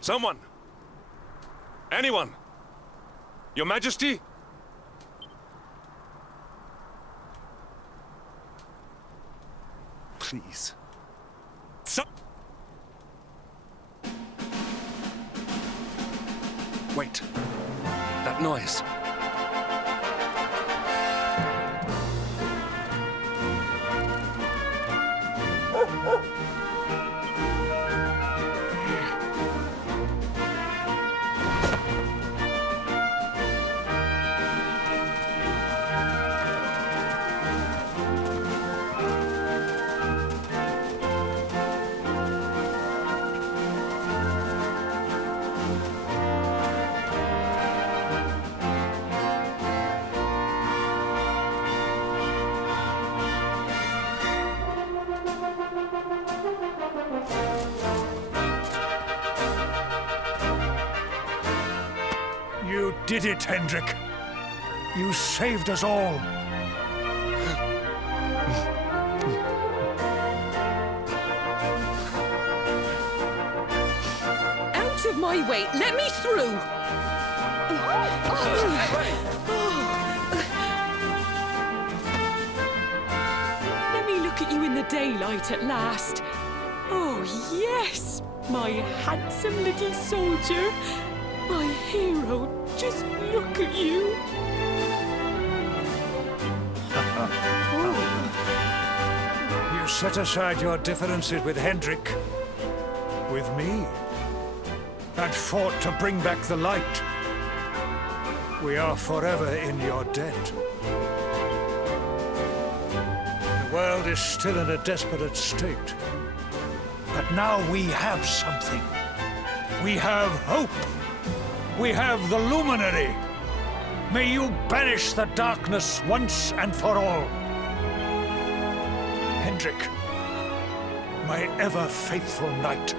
Someone! Anyone! Your Majesty? Please. Wait. That noise. You did it, Hendrik. You saved us all. Out of my way! Let me through! Let me look at you in the daylight at last. Oh, yes! My handsome little soldier. My hero. Just look at you. You set aside your differences with Hendrik, with me, and fought to bring back the light. We are forever in your debt. The world is still in a desperate state. But now we have something. We have hope. We have the Luminary. May you banish the darkness once and for all. Hendrik, my ever-faithful knight.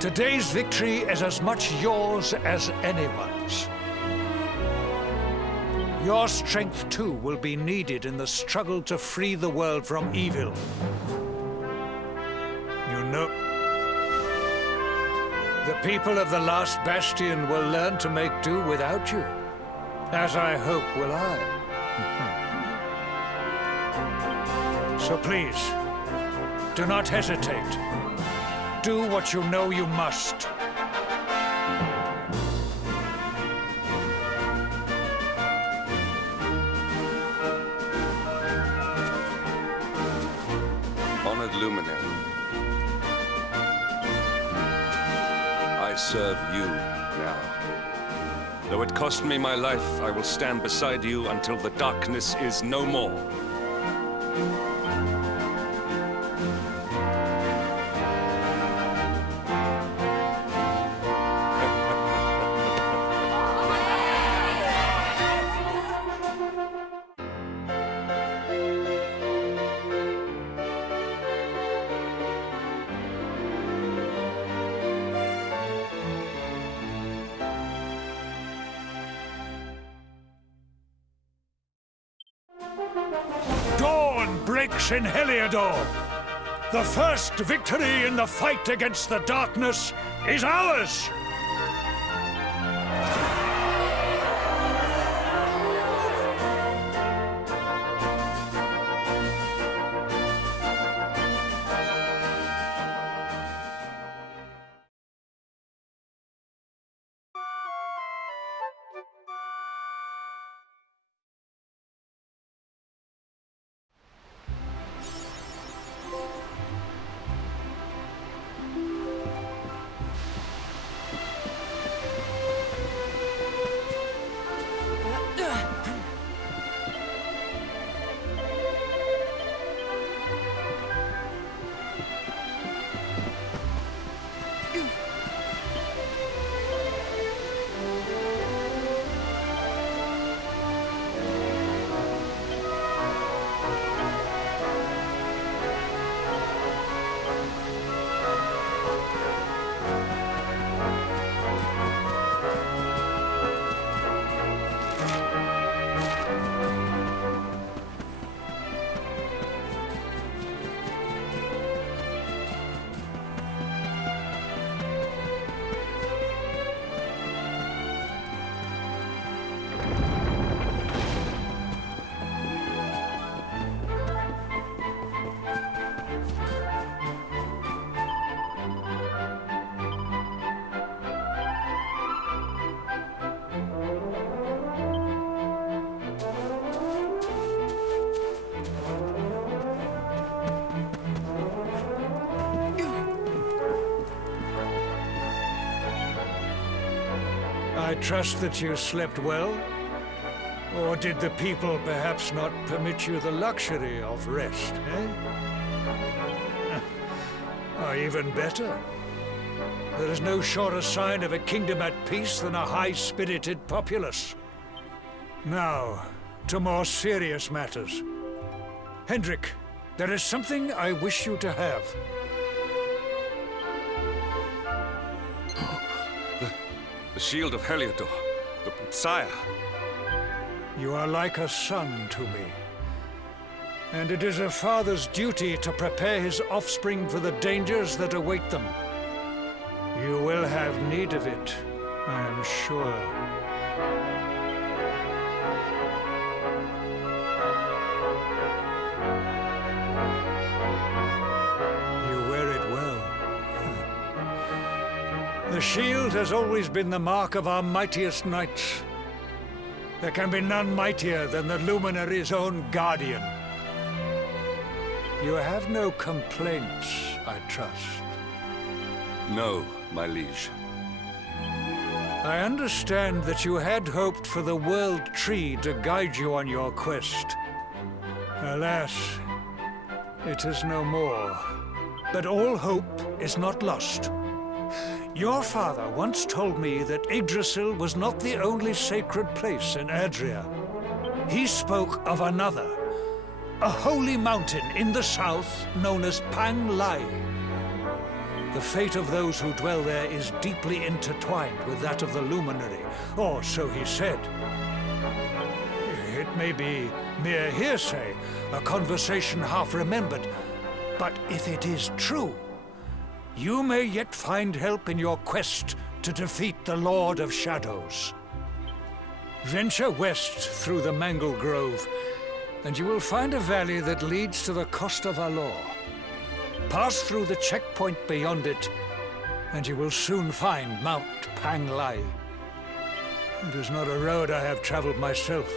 Today's victory is as much yours as anyone's. Your strength, too, will be needed in the struggle to free the world from evil. You know, the people of the last bastion will learn to make do without you, as I hope will I. So please, do not hesitate. Do what you know you must. Honored Luminary, I serve you now. Though it cost me my life, I will stand beside you until the darkness is no more. Dawn breaks in Heliodor. The first victory in the fight against the darkness is ours! I trust that you slept well? Or did the people perhaps not permit you the luxury of rest, eh? Or even better, there is no surer sign of a kingdom at peace than a high-spirited populace. Now, to more serious matters. Hendrik, there is something I wish you to have. The shield of Heliodor. Sire. You are like a son to me. And it is a father's duty to prepare his offspring for the dangers that await them. You will have need of it, I am sure. You wear it well. The shield has always been the mark of our mightiest knights. There can be none mightier than the Luminary's own guardian. You have no complaints, I trust. No, my liege. I understand that you had hoped for the World Tree to guide you on your quest. Alas, it is no more. But all hope is not lost. Your father once told me that Yggdrasil was not the only sacred place in Adria. He spoke of another, a holy mountain in the south known as Pang Lai. The fate of those who dwell there is deeply intertwined with that of the Luminary, or so he said. It may be mere hearsay, a conversation half remembered, but if it is true, you may yet find help in your quest to defeat the Lord of Shadows. Venture west through the Mangle Grove, and you will find a valley that leads to the Coast of Alor. Pass through the checkpoint beyond it, and you will soon find Mount Pang Lai. It is not a road I have traveled myself.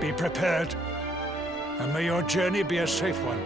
Be prepared, and may your journey be a safe one.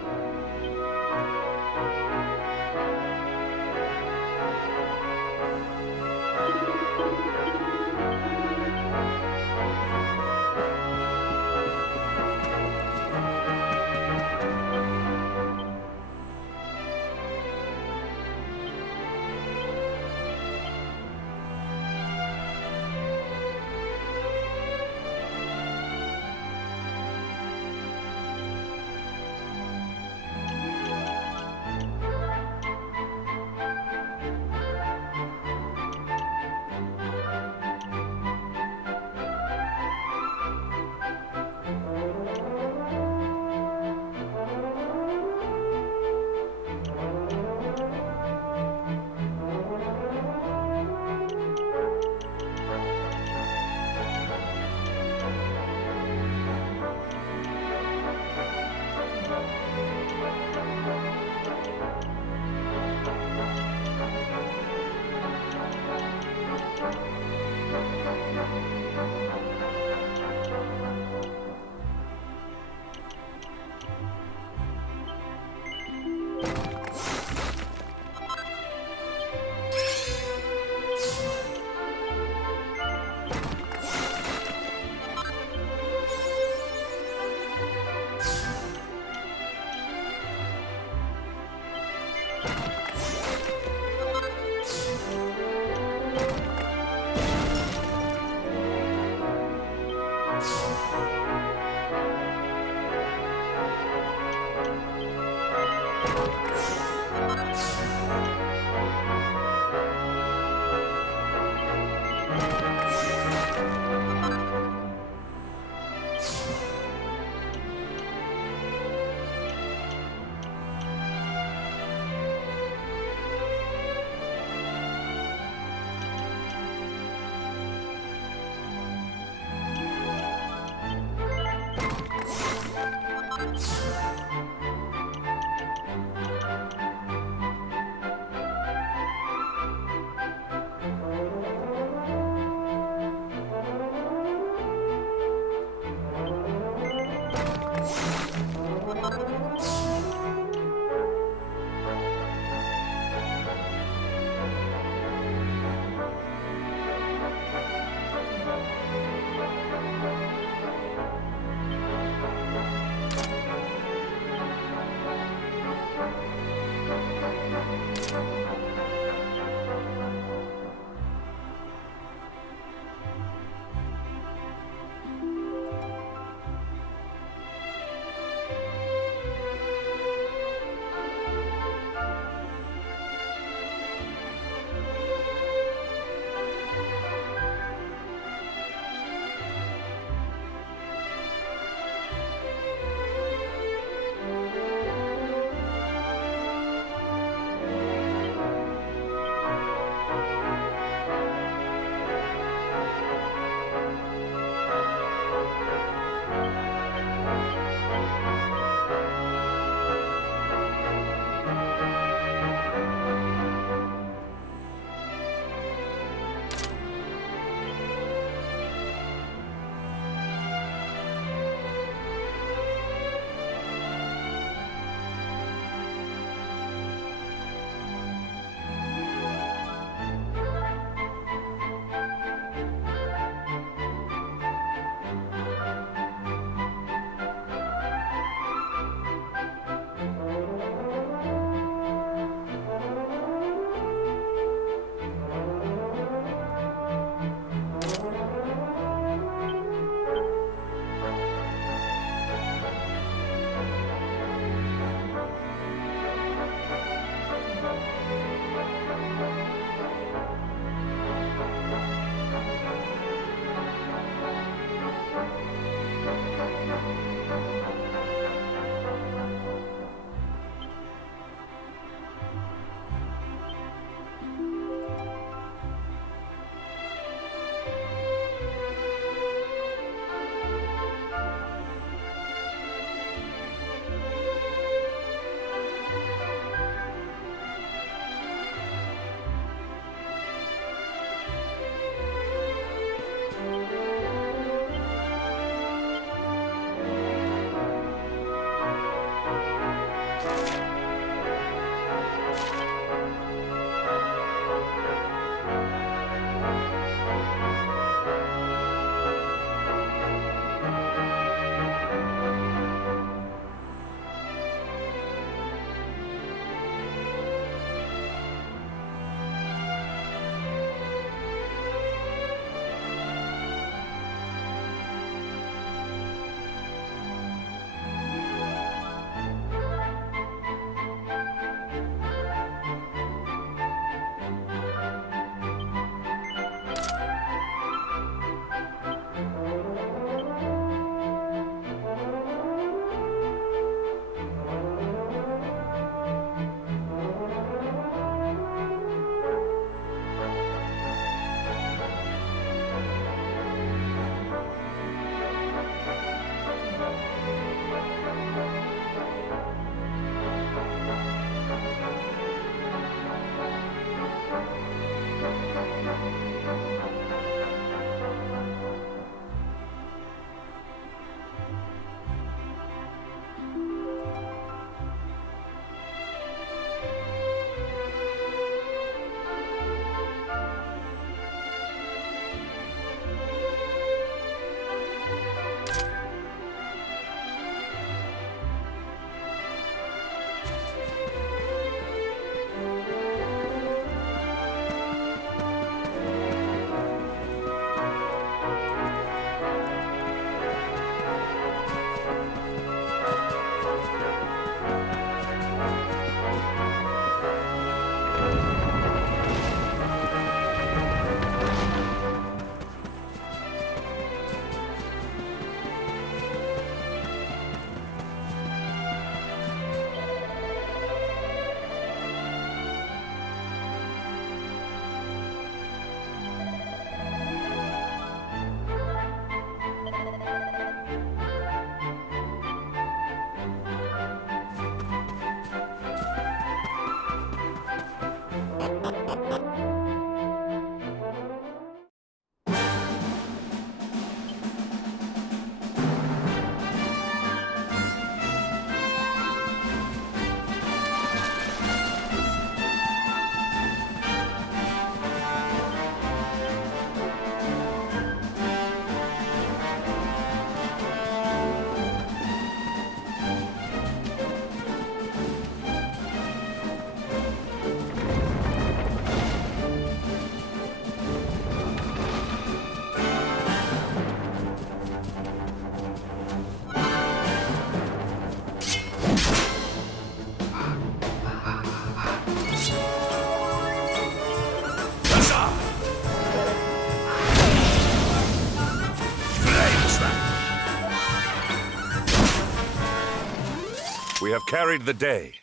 We have carried the day.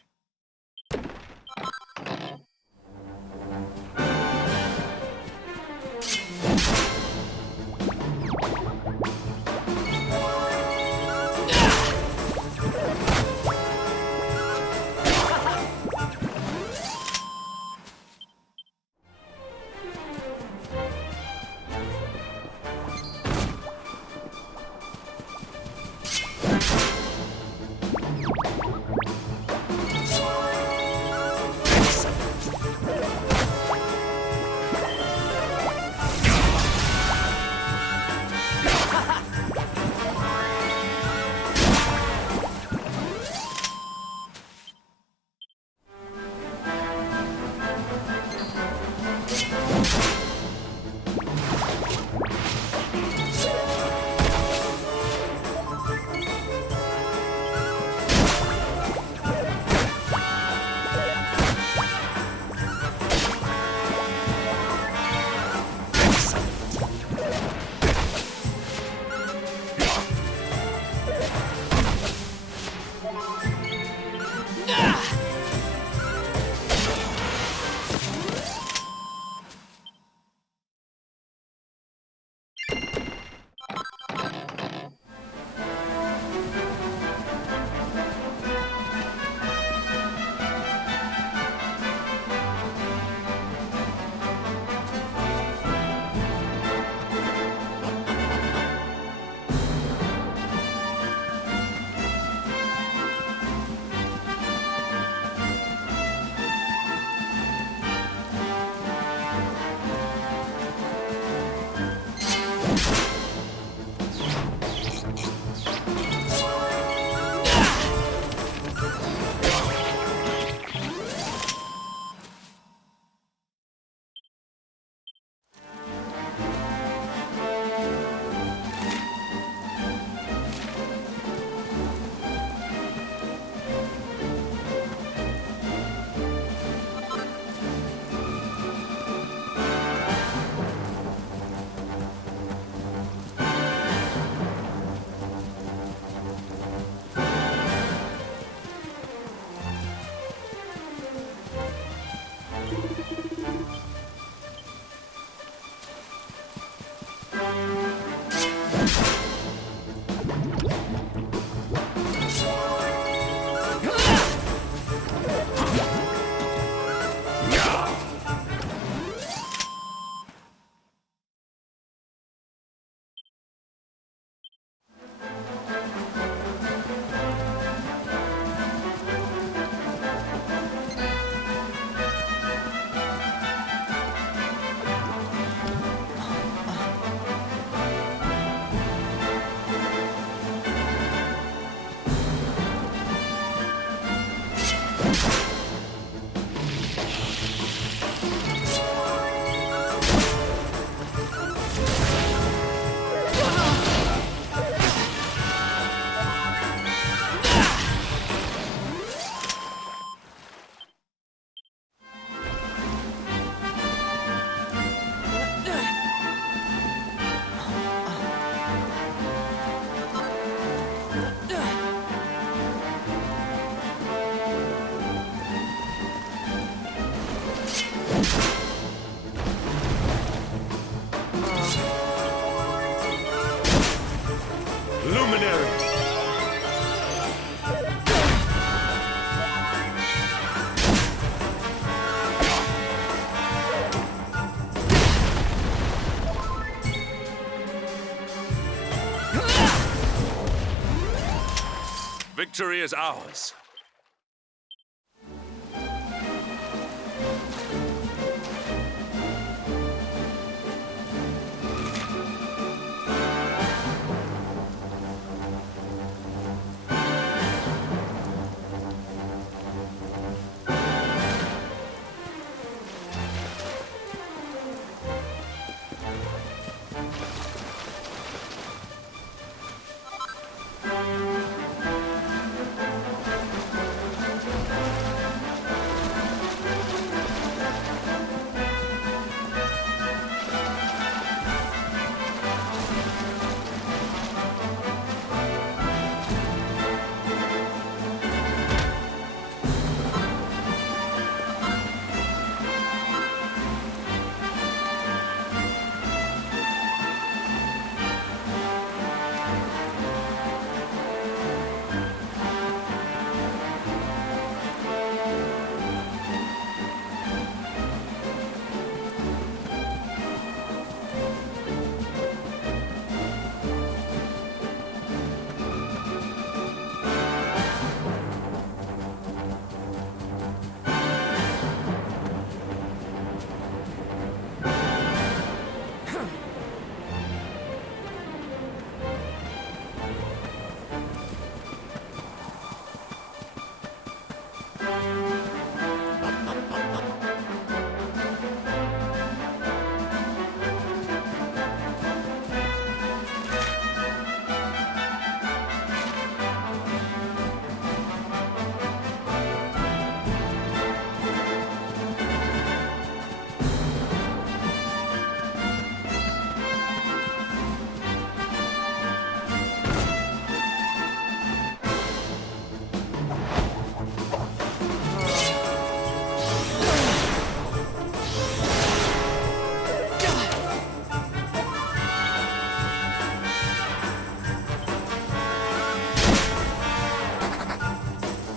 Victory is ours.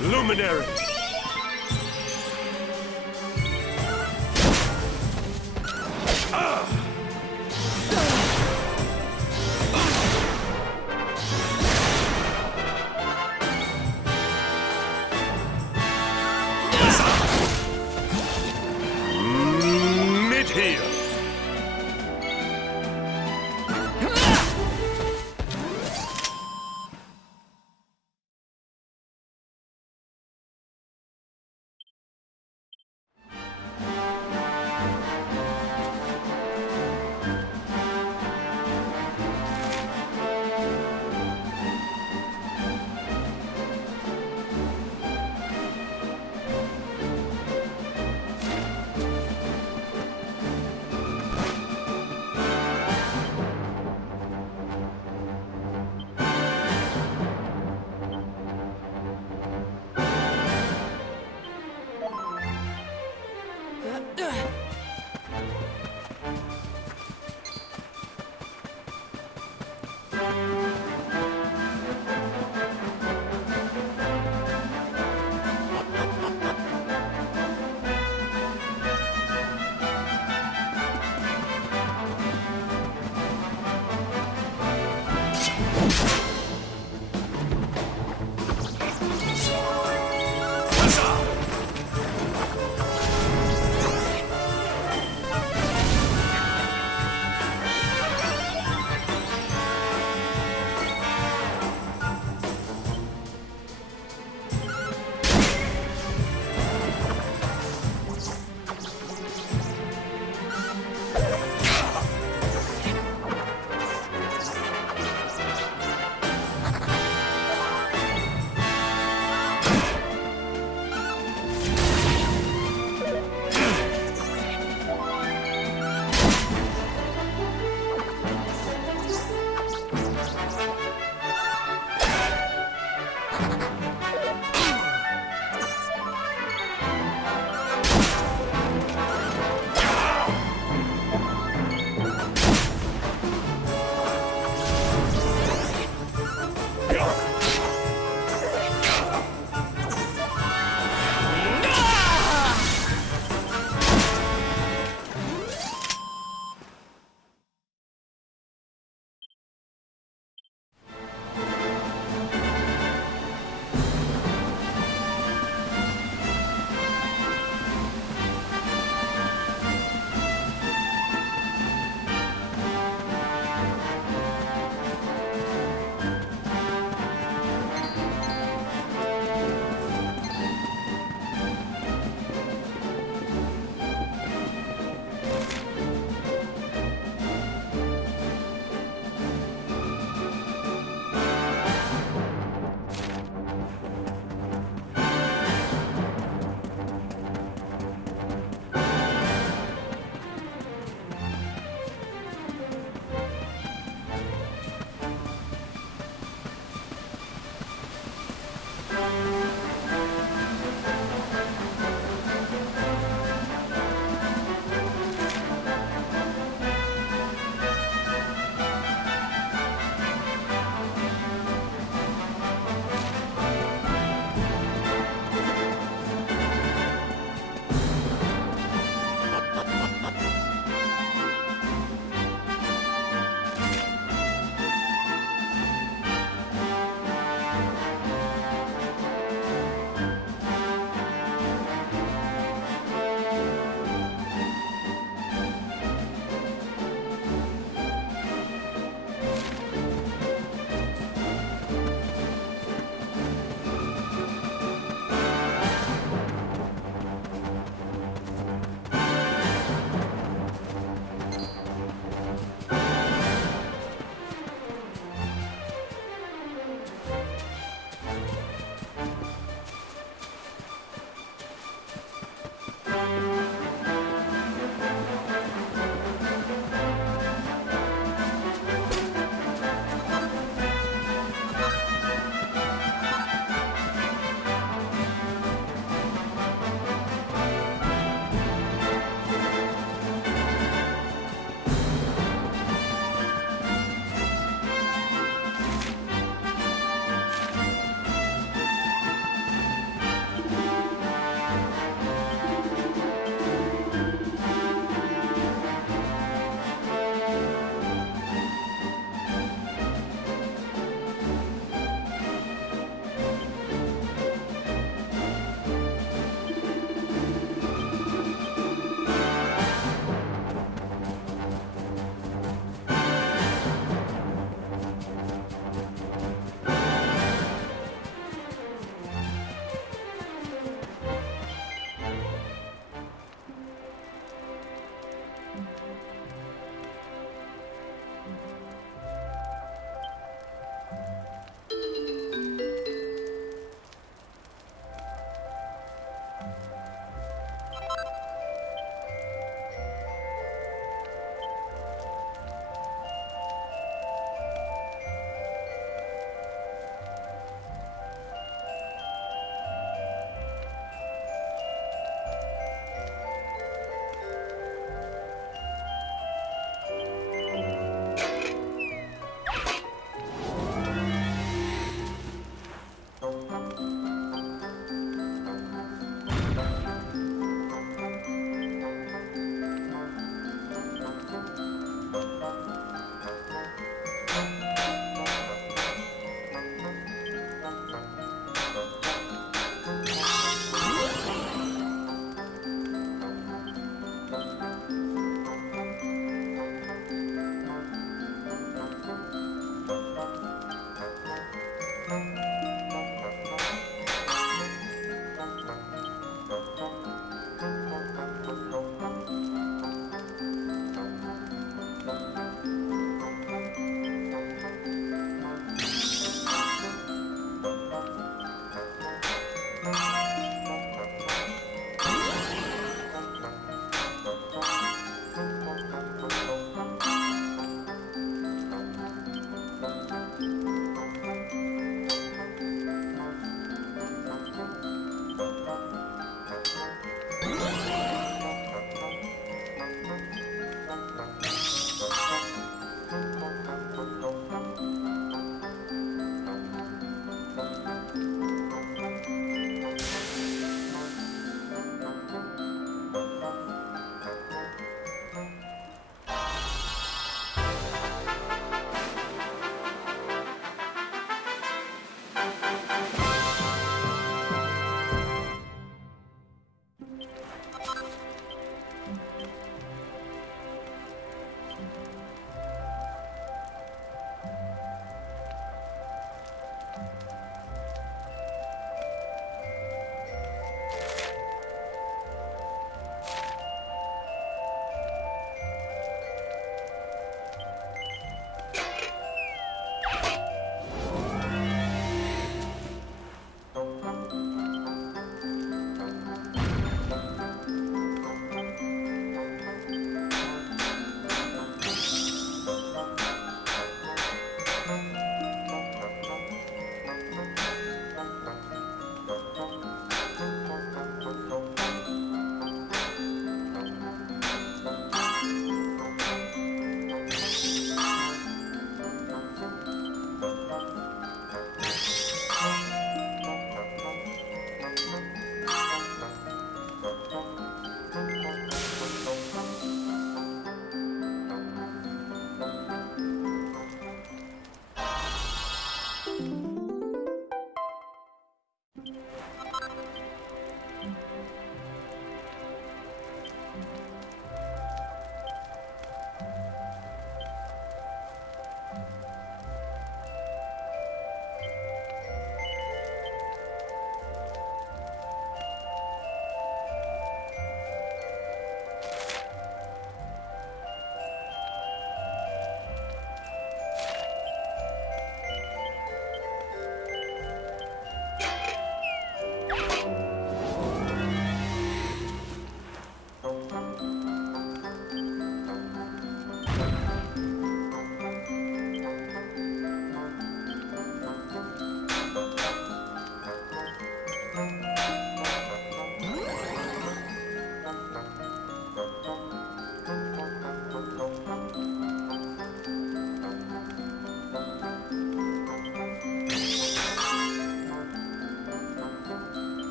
Luminary! Mid-here!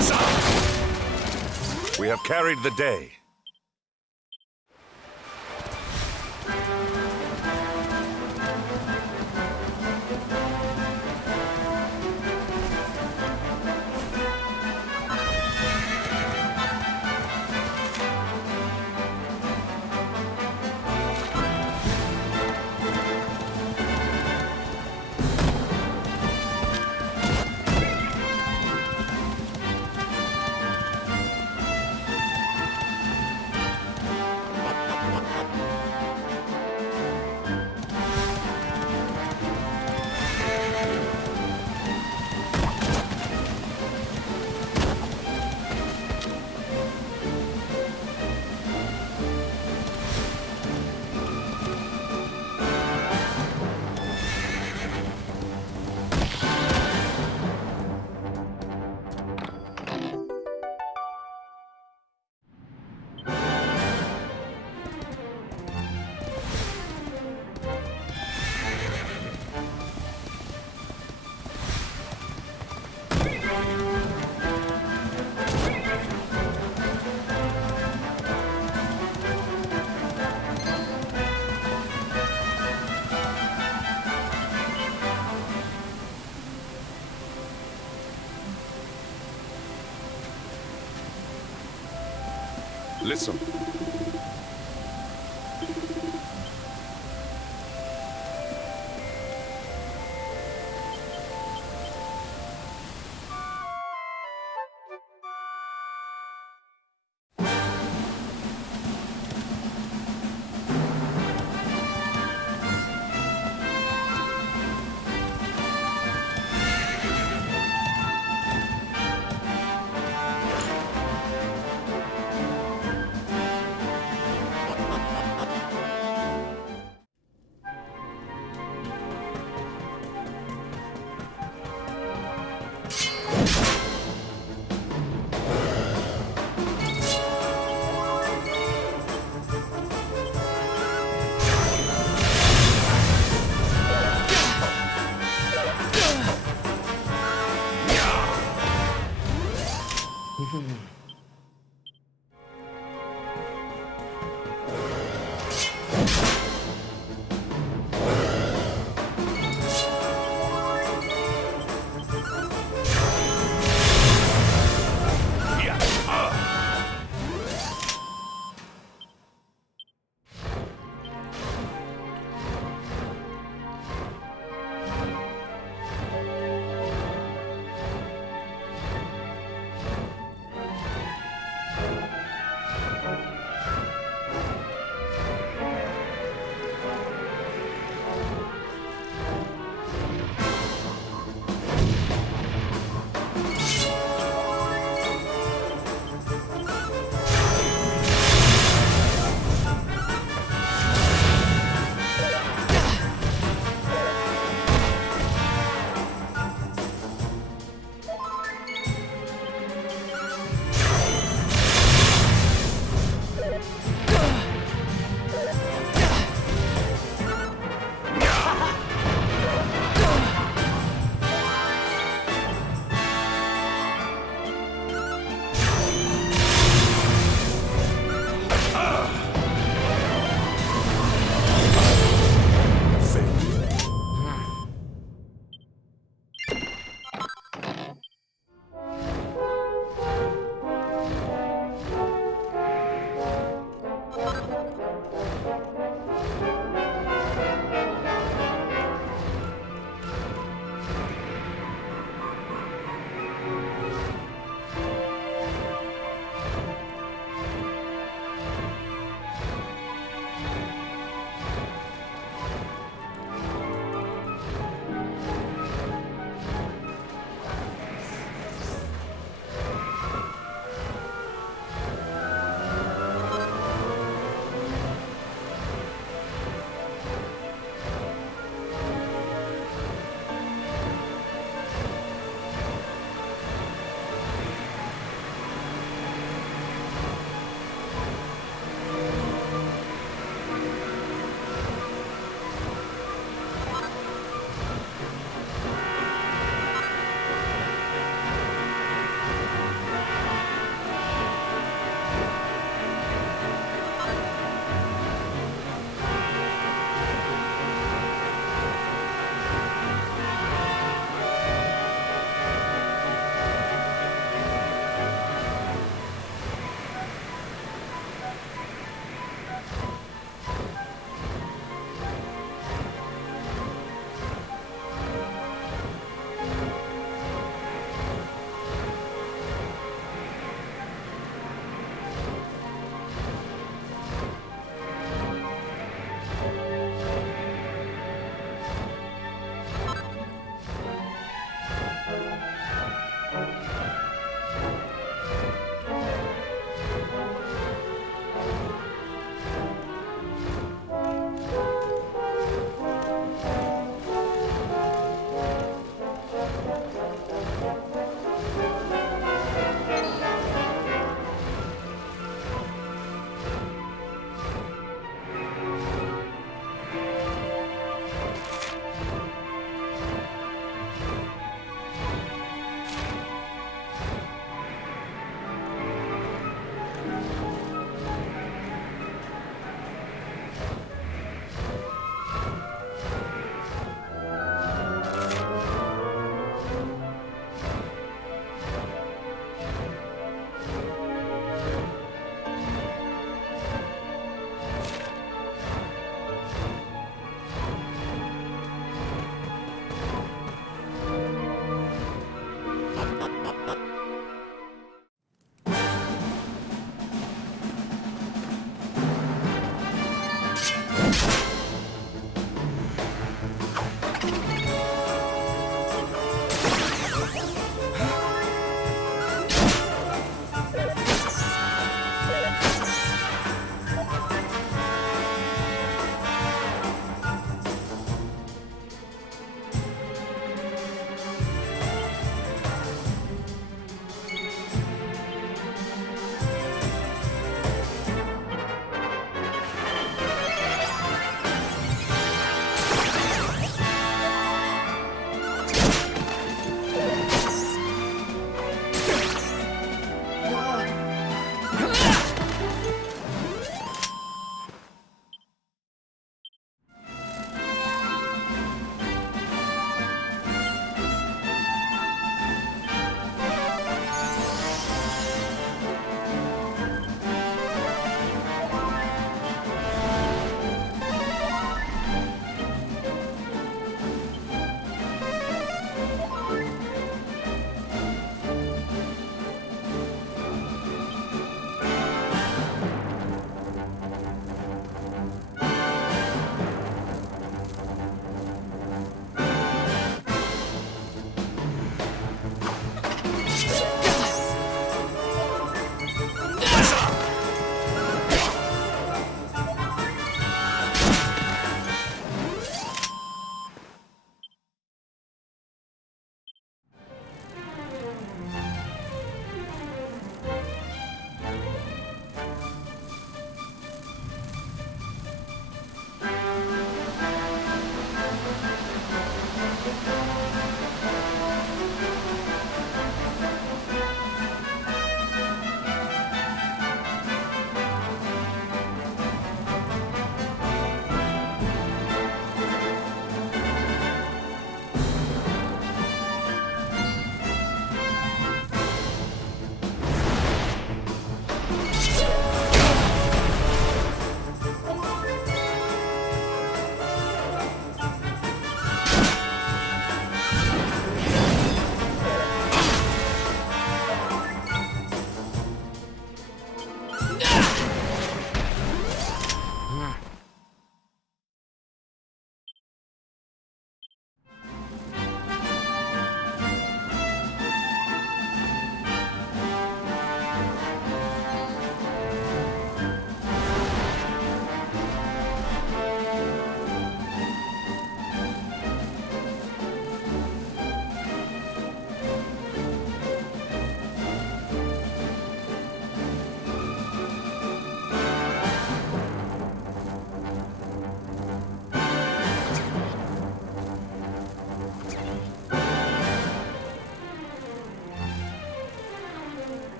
us up! We have carried the day. Listen.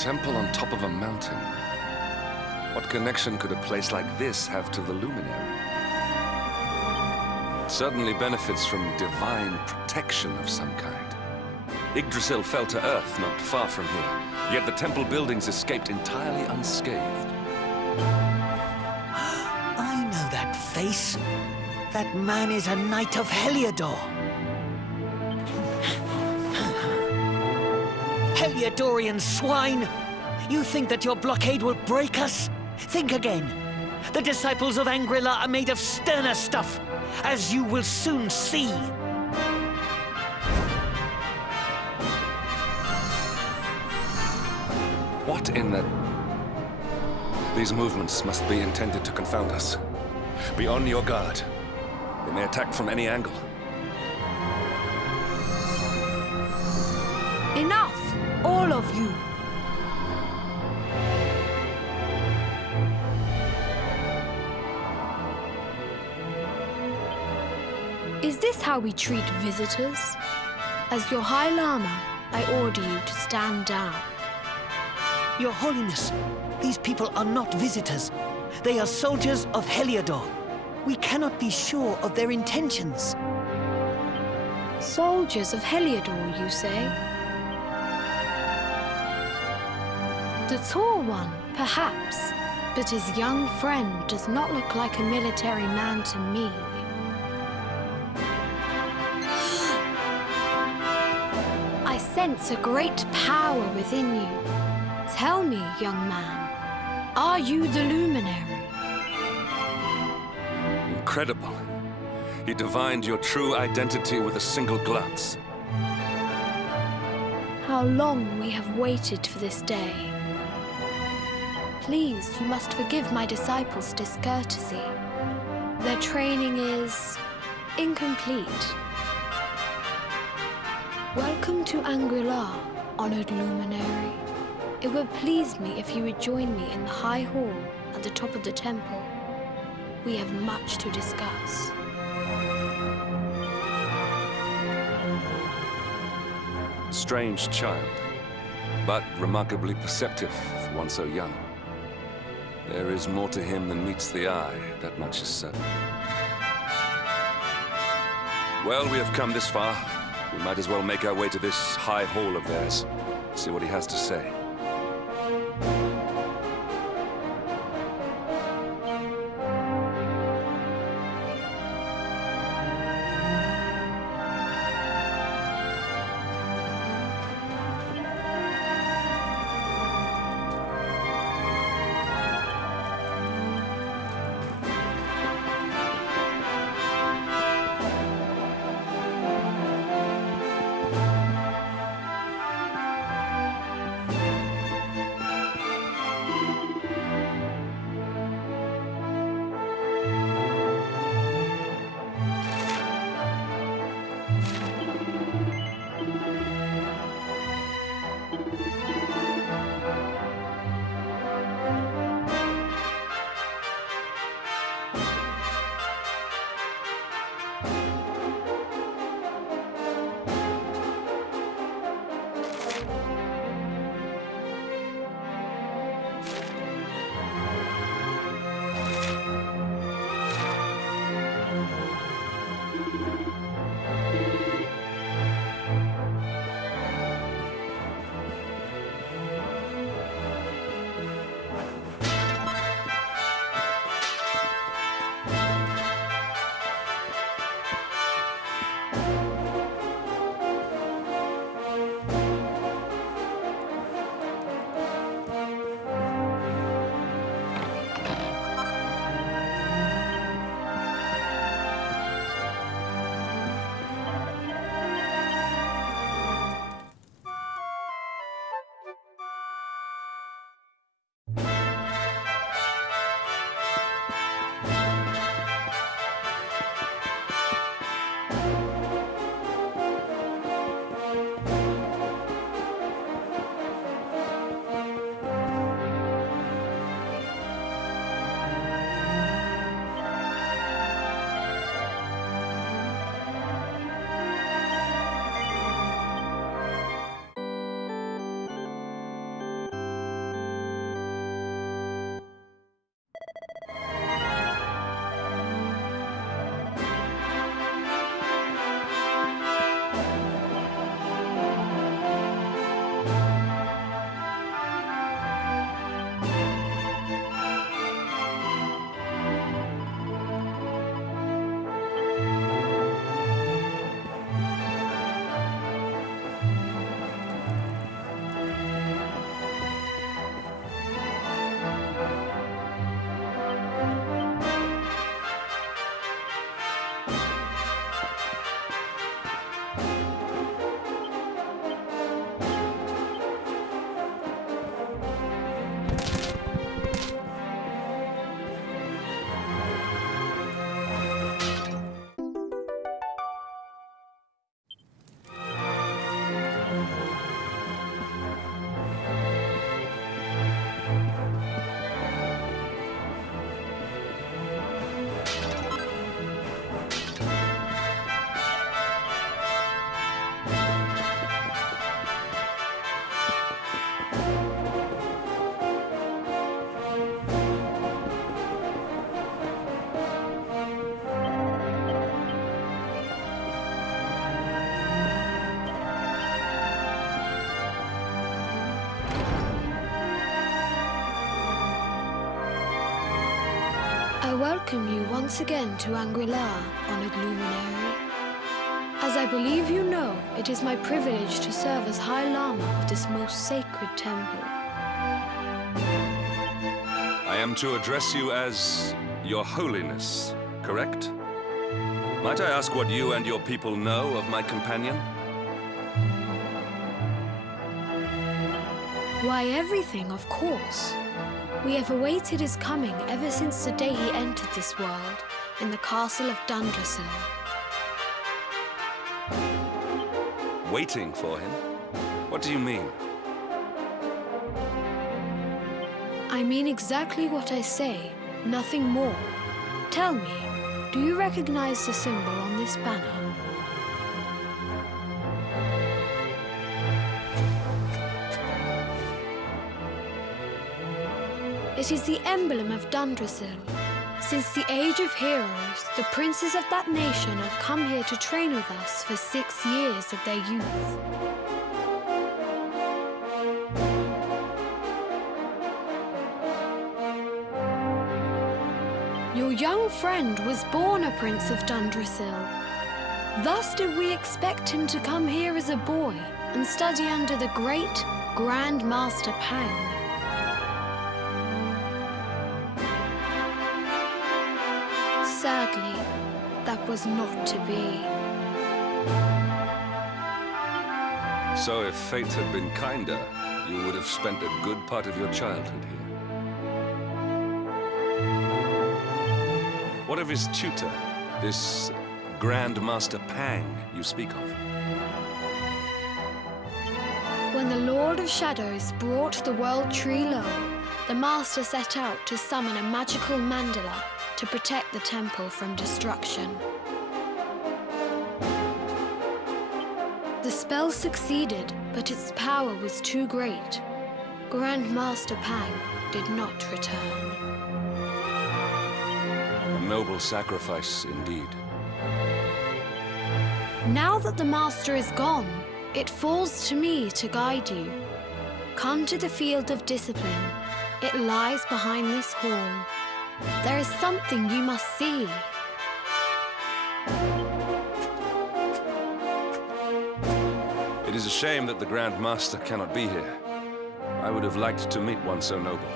temple on top of a mountain. What connection could a place like this have to the Luminary? It certainly benefits from divine protection of some kind. Yggdrasil fell to earth not far from here, yet the temple buildings escaped entirely unscathed. I know that face. That man is a knight of Heliodor. Heliodorian swine! You think that your blockade will break us? Think again. The disciples of Angrila are made of sterner stuff, as you will soon see. What in the... These movements must be intended to confound us. Be on your guard. They may attack from any angle. Enough! All of you! Is this how we treat visitors? As your High Lama, I order you to stand down. Your Holiness, these people are not visitors. They are soldiers of Heliodor. We cannot be sure of their intentions. Soldiers of Heliodor, you say? The tall one, perhaps, but his young friend does not look like a military man to me. I sense a great power within you. Tell me, young man, are you the Luminary? Incredible. He divined your true identity with a single glance. How long we have waited for this day. Please, you must forgive my disciples' discourtesy. Their training is incomplete. Welcome to Angrila, honored Luminary. It would please me if you would join me in the High Hall at the top of the temple. We have much to discuss. Strange child, but remarkably perceptive for one so young. There is more to him than meets the eye, that much is certain. Well, we have come this far. We might as well make our way to this high hall of theirs, see what he has to say. I welcome you once again to Angri-La, honored luminary. As I believe you know, it is my privilege to serve as High Lama of this most sacred temple. I am to address you as Your Holiness, correct? Might I ask what you and your people know of my companion? Why, everything, of course. We have awaited his coming ever since the day he entered this world, in the castle of Dundrasil. Waiting for him? What do you mean? I mean exactly what I say, nothing more. Tell me, do you recognize the symbol on this banner? It is the emblem of Dundrasil. Since the age of heroes, the princes of that nation have come here to train with us for 6 years of their youth. Your young friend was born a prince of Dundrasil. Thus did we expect him to come here as a boy and study under the great Grand Master Pang. Sadly, that was not to be. So if fate had been kinder, you would have spent a good part of your childhood here. What of his tutor, this Grand Master Pang you speak of? When the Lord of Shadows brought the World Tree low, the Master set out to summon a magical mandala to protect the temple from destruction. The spell succeeded, but its power was too great. Grand Master Pang did not return. A noble sacrifice indeed. Now that the Master is gone, it falls to me to guide you. Come to the field of discipline. It lies behind this hall. There is something you must see. It is a shame that the Grand Master cannot be here. I would have liked to meet one so noble.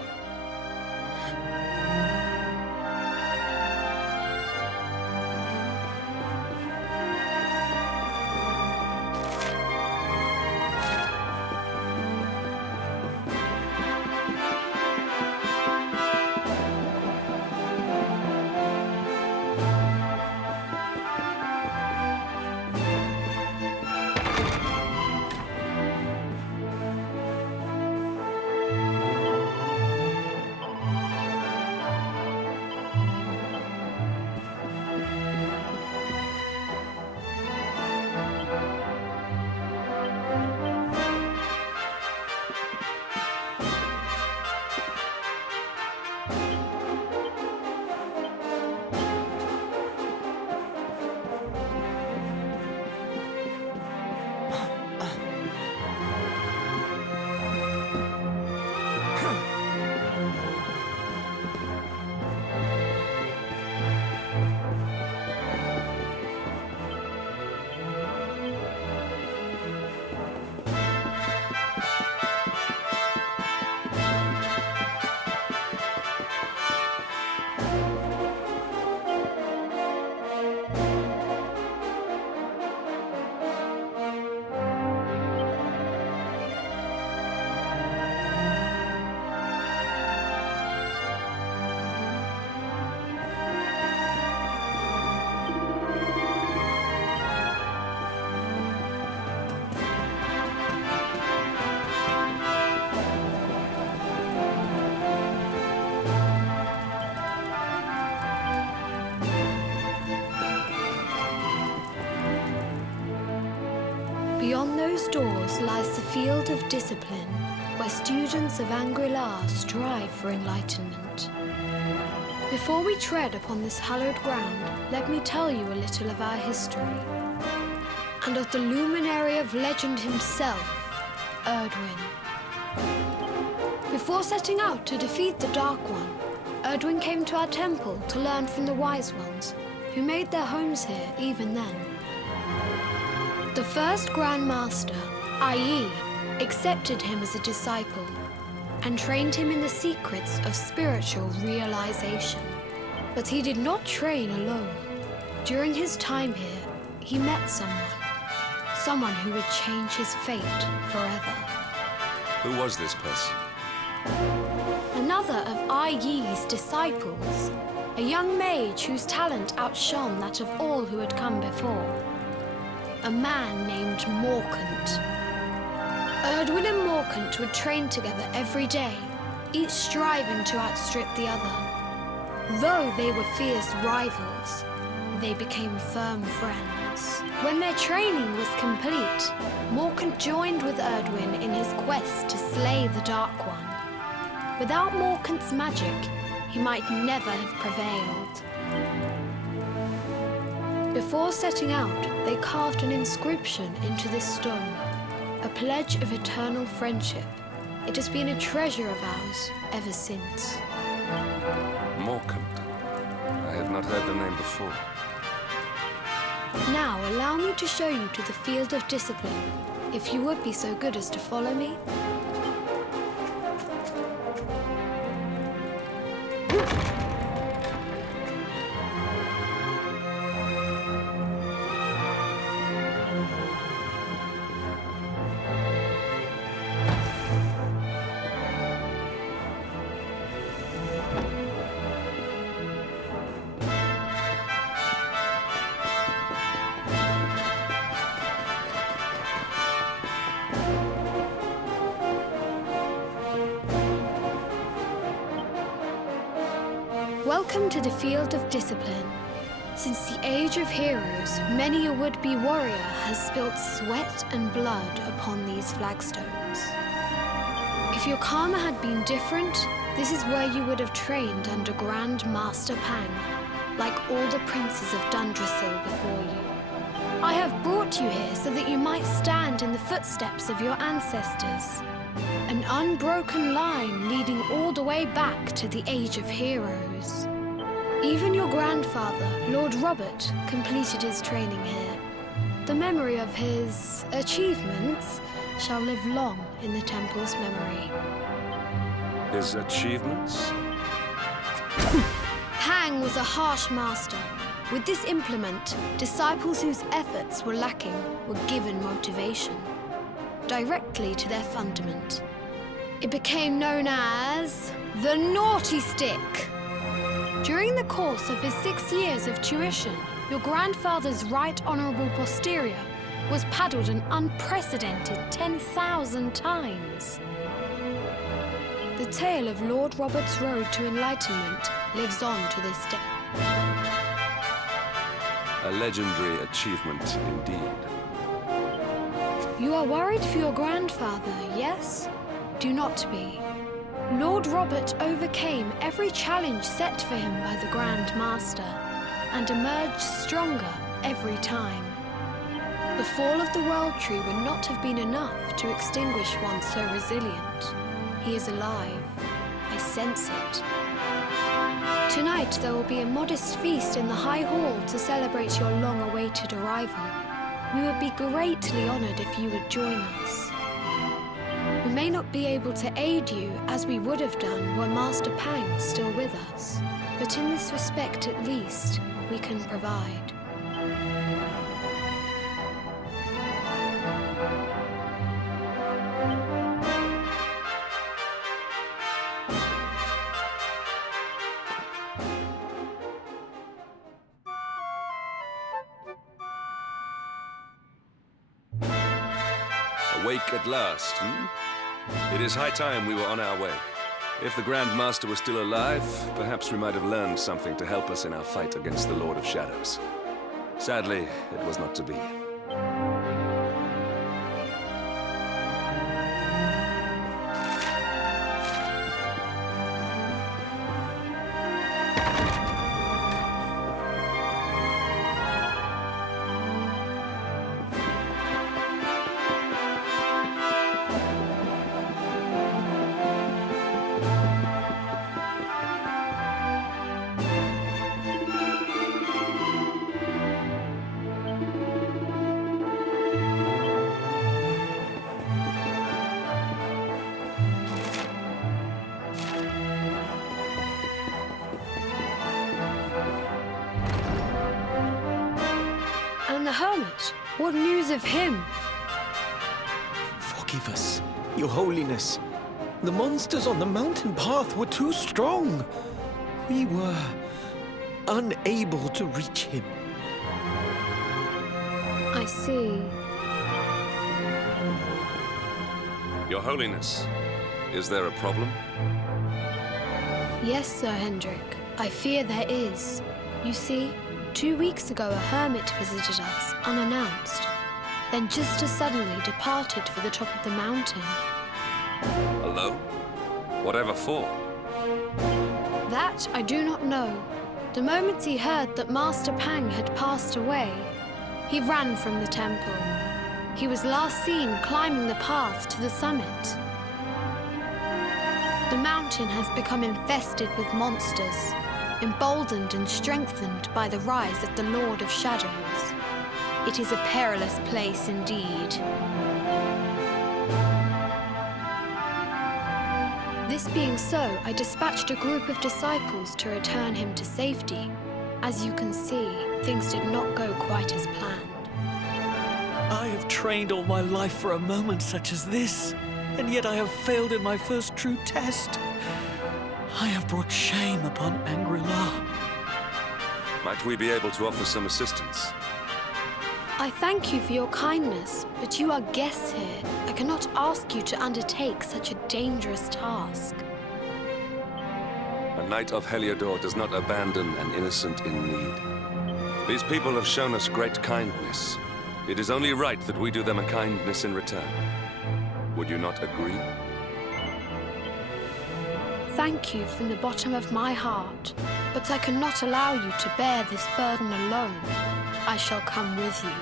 Beyond those doors lies the field of discipline, where students of Angri-La strive for enlightenment. Before we tread upon this hallowed ground, let me tell you a little of our history, and of the luminary of legend himself, Erdwin. Before setting out to defeat the Dark One, Erdwin came to our temple to learn from the wise ones, who made their homes here even then. The first Grand Master, i.e., accepted him as a disciple and trained him in the secrets of spiritual realization. But he did not train alone. During his time here, he met someone who would change his fate forever. Who was this person? Another of Ai Yi's disciples, a young mage whose talent outshone that of all who had come before. A man named Morkant. Erdwin and Morkant would train together every day, each striving to outstrip the other. Though they were fierce rivals, they became firm friends. When their training was complete, Morkant joined with Erdwin in his quest to slay the Dark One. Without Morkant's magic, he might never have prevailed. Before setting out, they carved an inscription into this stone, a pledge of eternal friendship. It has been a treasure of ours ever since. Morkant. I have not heard the name before. Now, allow me to show you to the field of discipline, if you would be so good as to follow me. Welcome to the field of discipline. Since the age of heroes, many a would-be warrior has spilt sweat and blood upon these flagstones. If your karma had been different, this is where you would have trained under Grand Master Pang, like all the princes of Dundrasil before you. I have brought you here so that you might stand in the footsteps of your ancestors. An unbroken line leading all the way back to the Age of Heroes. Even your grandfather, Lord Robert, completed his training here. The memory of his achievements shall live long in the temple's memory. His achievements? Pang was a harsh master. With this implement, disciples whose efforts were lacking were given motivation, directly to their fundament. It became known as the Naughty Stick. During the course of his 6 years of tuition, your grandfather's right honourable posterior was paddled an unprecedented 10,000 times. The tale of Lord Robert's road to enlightenment lives on to this day. A legendary achievement indeed. You are worried for your grandfather, yes? Do not be. Lord Robert overcame every challenge set for him by the Grand Master and emerged stronger every time. The fall of the World Tree would not have been enough to extinguish one so resilient. He is alive. I sense it. Tonight there will be a modest feast in the High Hall to celebrate your long-awaited arrival. We would be greatly honored if you would join us. We may not be able to aid you as we would have done were Master Pang still with us, but in this respect at least, we can provide. Awake at last, hmm? It is high time we were on our way. If the Grand Master were still alive, perhaps we might have learned something to help us in our fight against the Lord of Shadows. Sadly, it was not to be. hermit? What news of him? Forgive us, Your Holiness. The monsters on the mountain path were too strong. We were unable to reach him. I see. Your Holiness, is there a problem? Yes, Sir Hendrik. I fear there is. You see, 2 weeks ago a hermit visited us, unannounced. Then just as suddenly departed for the top of the mountain. Alone? Whatever for? That I do not know. The moment he heard that Master Pang had passed away, he ran from the temple. He was last seen climbing the path to the summit. The mountain has become infested with monsters, emboldened and strengthened by the rise of the Lord of Shadows. It is a perilous place indeed. This being so, I dispatched a group of disciples to return him to safety. As you can see, things did not go quite as planned. I have trained all my life for a moment such as this, and yet I have failed in my first true test. I have brought shame upon Angri-La. Might we be able to offer some assistance? I thank you for your kindness, but you are guests here. I cannot ask you to undertake such a dangerous task. A knight of Heliodor does not abandon an innocent in need. These people have shown us great kindness. It is only right that we do them a kindness in return. Would you not agree? Thank you from the bottom of my heart, but I cannot allow you to bear this burden alone. I shall come with you.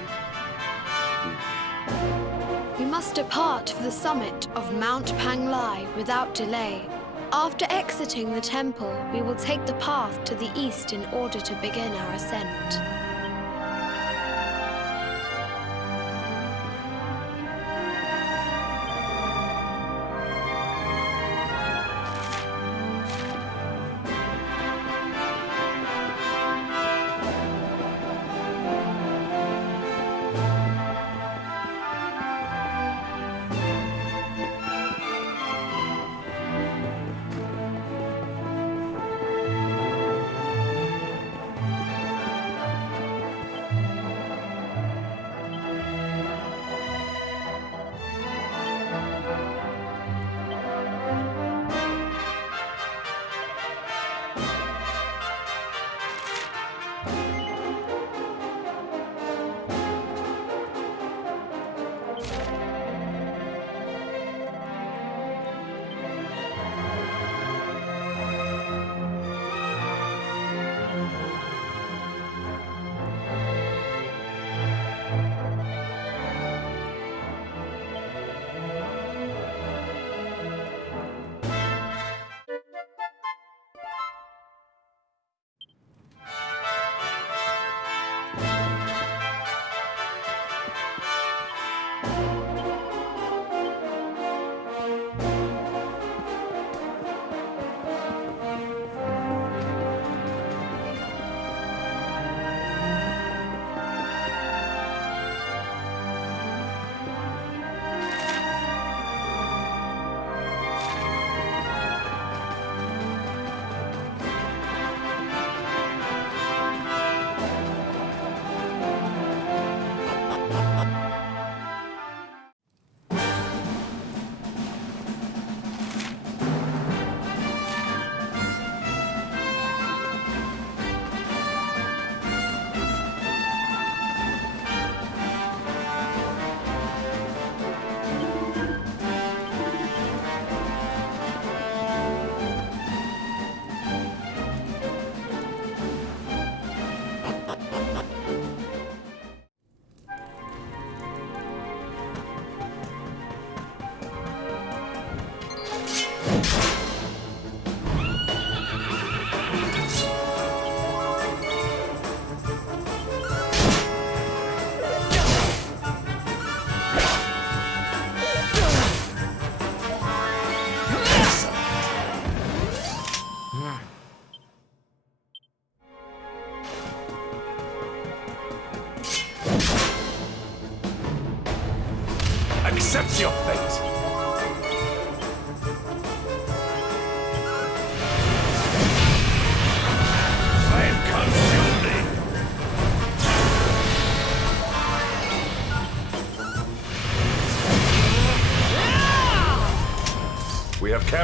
We must depart for the summit of Mount Panglai without delay. After exiting the temple, we will take the path to the east in order to begin our ascent.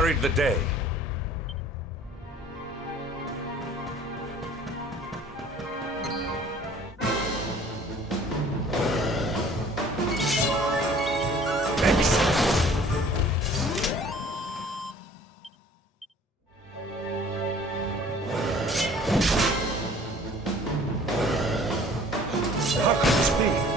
carried the day. How could this be?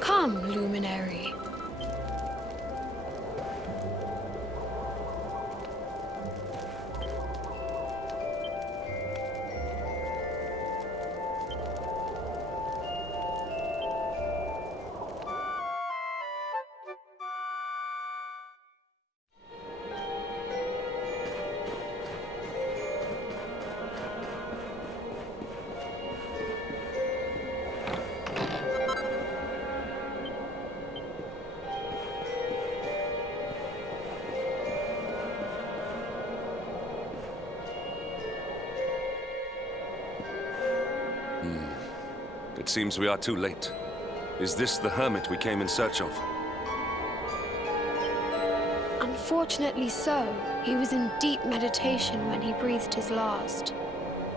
Come, Luminary. It seems we are too late. Is this the hermit we came in search of? Unfortunately so. He was in deep meditation when he breathed his last.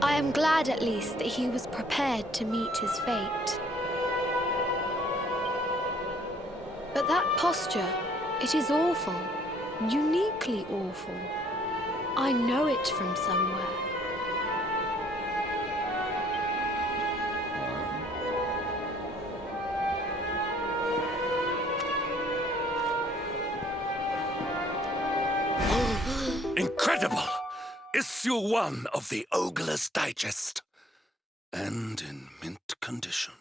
I am glad at least that he was prepared to meet his fate. But that posture, it is awful. Uniquely awful. I know it from somewhere. Incredible! Issue 1 of the Ogler's Digest. And in mint condition.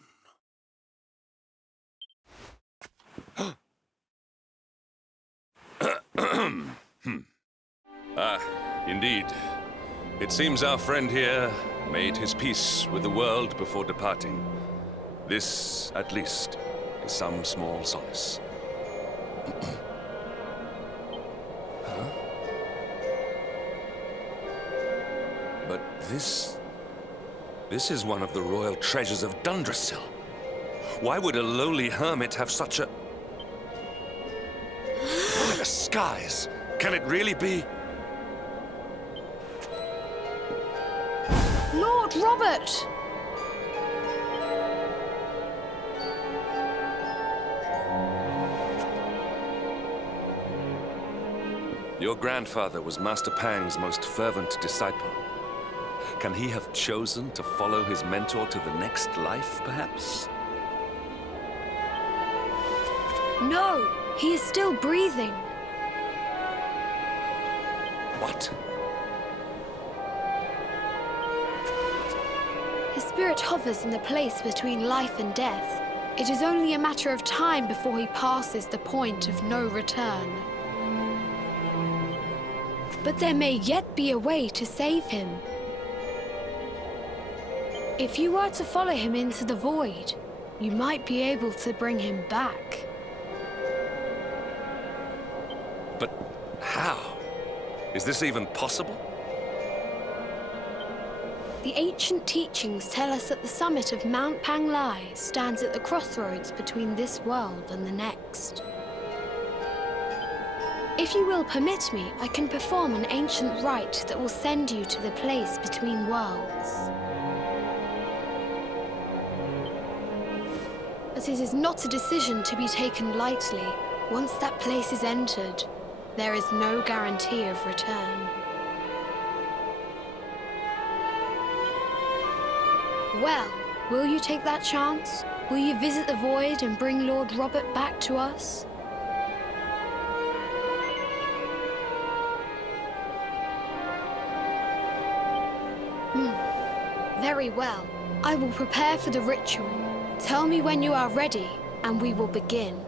Indeed. It seems our friend here made his peace with the world before departing. This, at least, is some small solace. But this is one of the royal treasures of Dundrasil. Why would a lowly hermit have such a... The skies! Can it really be? Lord Robert! Your grandfather was Master Pang's most fervent disciple. Can he have chosen to follow his mentor to the next life, perhaps? No, he is still breathing. What? His spirit hovers in the place between life and death. It is only a matter of time before he passes the point of no return. But there may yet be a way to save him. If you were to follow him into the void, you might be able to bring him back. But how? Is this even possible? The ancient teachings tell us that the summit of Mount Panglai stands at the crossroads between this world and the next. If you will permit me, I can perform an ancient rite that will send you to the place between worlds. But it is not a decision to be taken lightly. Once that place is entered, there is no guarantee of return. Well, will you take that chance? Will you visit the Void and bring Lord Robert back to us? Very well. I will prepare for the ritual. Tell me when you are ready, and we will begin.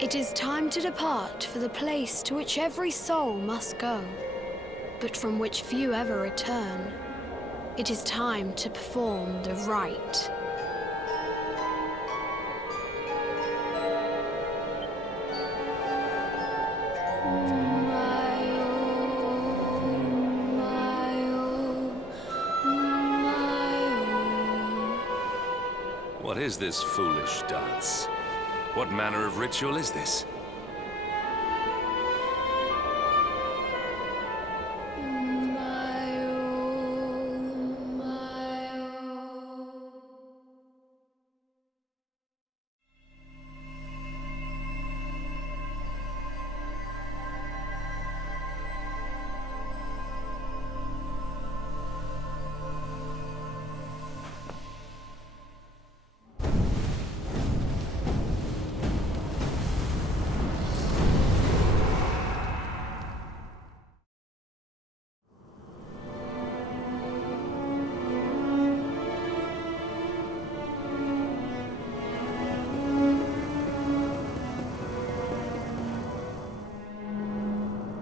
It is time to depart for the place to which every soul must go, but from which few ever return. It is time to perform the rite. What is this foolish dance? What manner of ritual is this?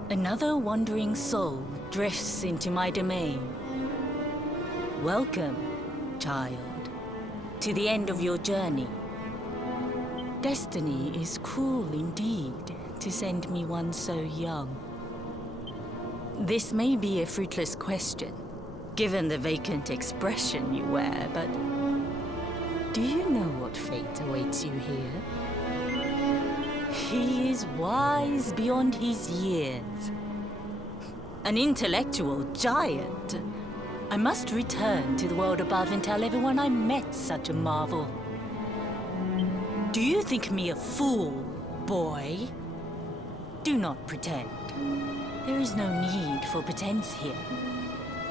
Another wandering soul drifts into my domain. Welcome, child, to the end of your journey. Destiny is cruel indeed to send me one so young. This may be a fruitless question, given the vacant expression you wear, but do you know what fate awaits you here? He is wise beyond his years. An intellectual giant. I must return to the world above and tell everyone I met such a marvel. Do you think me a fool, boy? Do not pretend. There is no need for pretense here.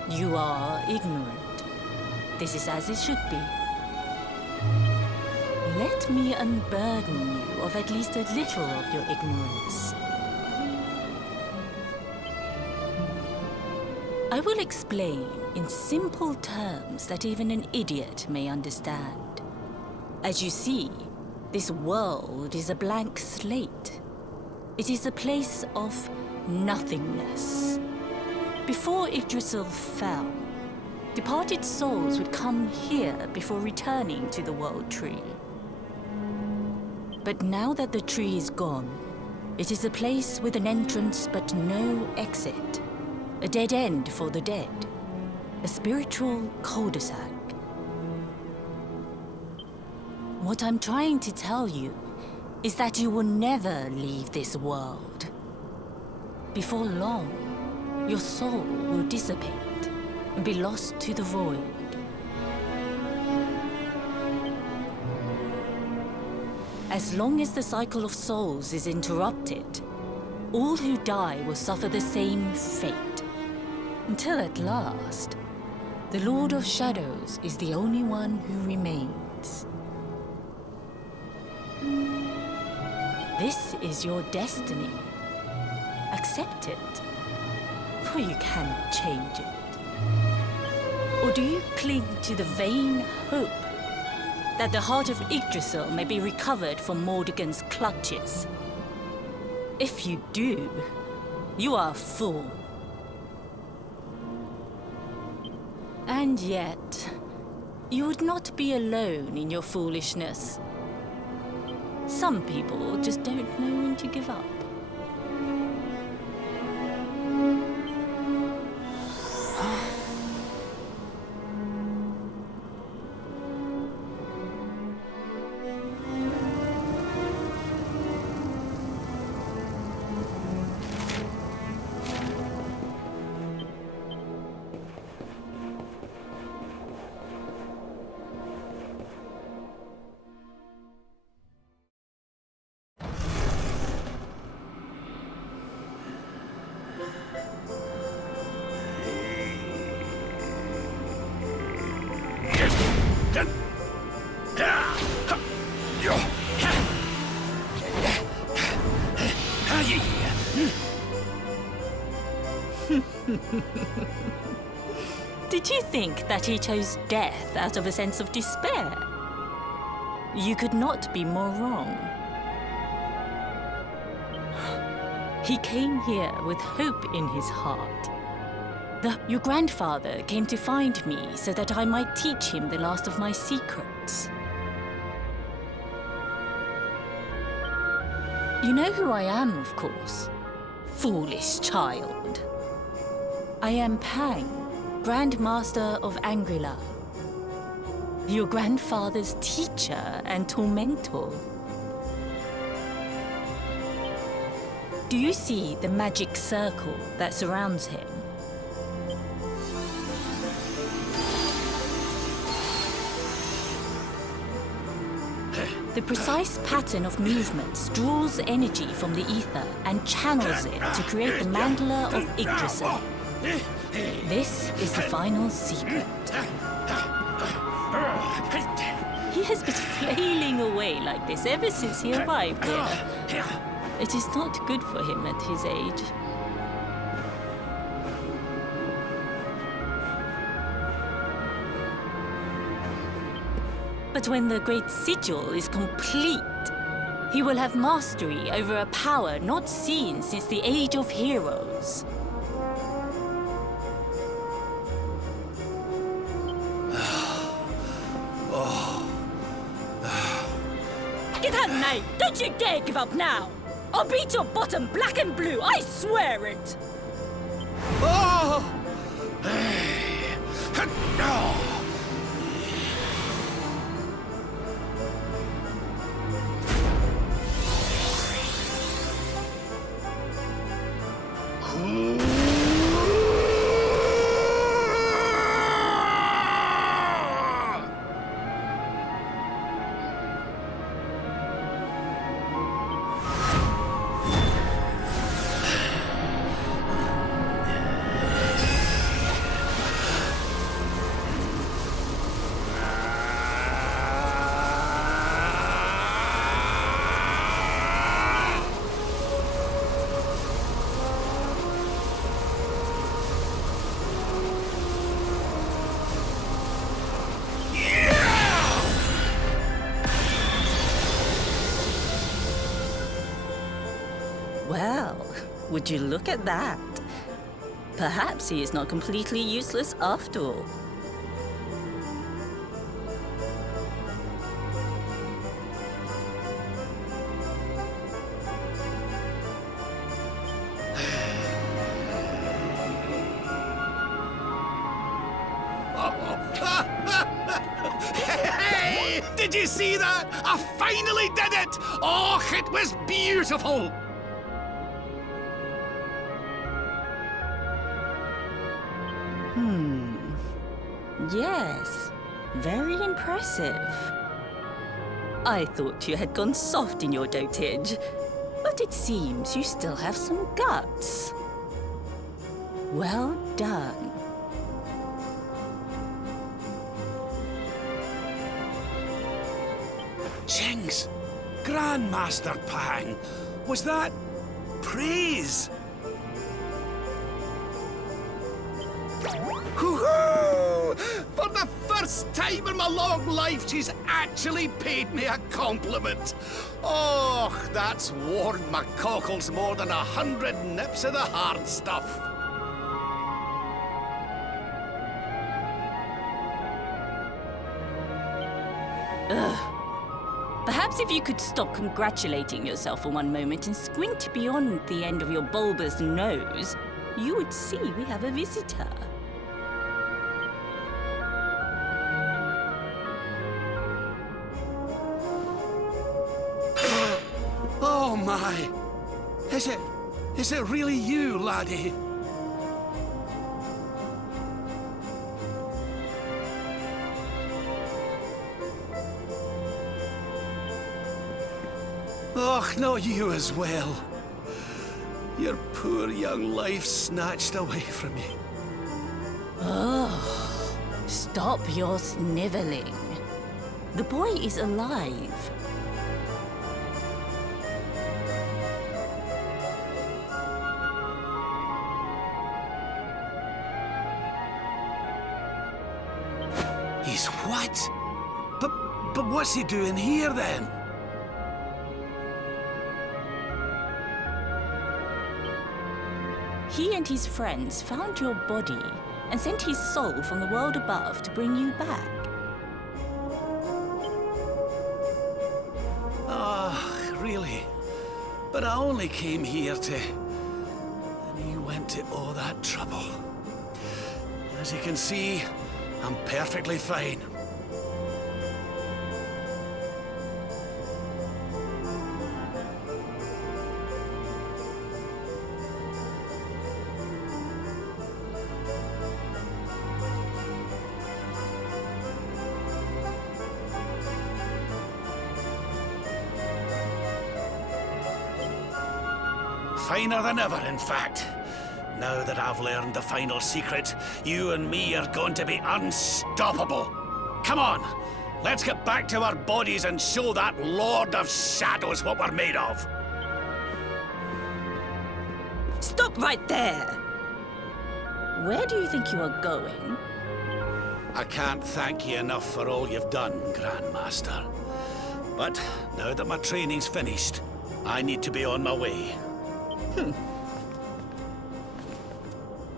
You are ignorant. This is as it should be. Let me unburden you of at least a little of your ignorance. I will explain in simple terms that even an idiot may understand. As you see, this world is a blank slate. It is a place of nothingness. Before Yggdrasil fell, departed souls would come here before returning to the World Tree. But now that the tree is gone, it is a place with an entrance but no exit. A dead end for the dead. A spiritual cul-de-sac. What I'm trying to tell you is that you will never leave this world. Before long, your soul will dissipate and be lost to the void. As long as the cycle of souls is interrupted, all who die will suffer the same fate. Until at last, the Lord of Shadows is the only one who remains. This is your destiny. Accept it, for you can't change it. Or do you cling to the vain hope that the heart of Yggdrasil may be recovered from Mordegon's clutches? If you do, you are a fool. And yet, you would not be alone in your foolishness. Some people just don't know when to give up. Did you think that he chose death out of a sense of despair? You could not be more wrong. He came here with hope in his heart. Your grandfather came to find me so that I might teach him the last of my secrets. You know who I am, of course. Foolish child. I am Pang, Grand Master of Angrila. Your grandfather's teacher and tormentor. Do you see the magic circle that surrounds him? The precise pattern of movements draws energy from the ether and channels it to create the mandala of Yggdrasil. This is the final secret. He has been flailing away like this ever since he arrived here. It is not good for him at his age. But when the Great Sigil is complete, he will have mastery over a power not seen since the Age of Heroes. Get out, Knight! Don't you dare give up now! I'll beat your bottom black and blue, I swear it! Oh! Well, would you look at that? Perhaps he is not completely useless after all. Hey! Did you see that? I finally did it! Oh, it was beautiful! Yes, very impressive. I thought you had gone soft in your dotage, but it seems you still have some guts. Well done. Jinx! Grandmaster Pang! Was that praise? Hoo-hoo! For the first time in my long life, she's actually paid me a compliment. Oh, that's warmed my cockles more than 100 nips of the hard stuff. Perhaps if you could stop congratulating yourself for one moment and squint beyond the end of your bulbous nose, you would see we have a visitor. Oh my! Is it really you, laddie? Oh, not you as well. Your poor young life snatched away from me. Oh, stop your sniveling. The boy is alive. He's what? But what's he doing here then? He and his friends found your body and sent his soul from the world above to bring you back. Ah, really? But I only came here to... And you went to all that trouble. As you can see, I'm perfectly fine. Finer than ever, in fact. Now that I've learned the final secret, you and me are going to be unstoppable. Come on, let's get back to our bodies and show that Lord of Shadows what we're made of. Stop right there! Where do you think you are going? I can't thank you enough for all you've done, Grandmaster. But now that my training's finished, I need to be on my way.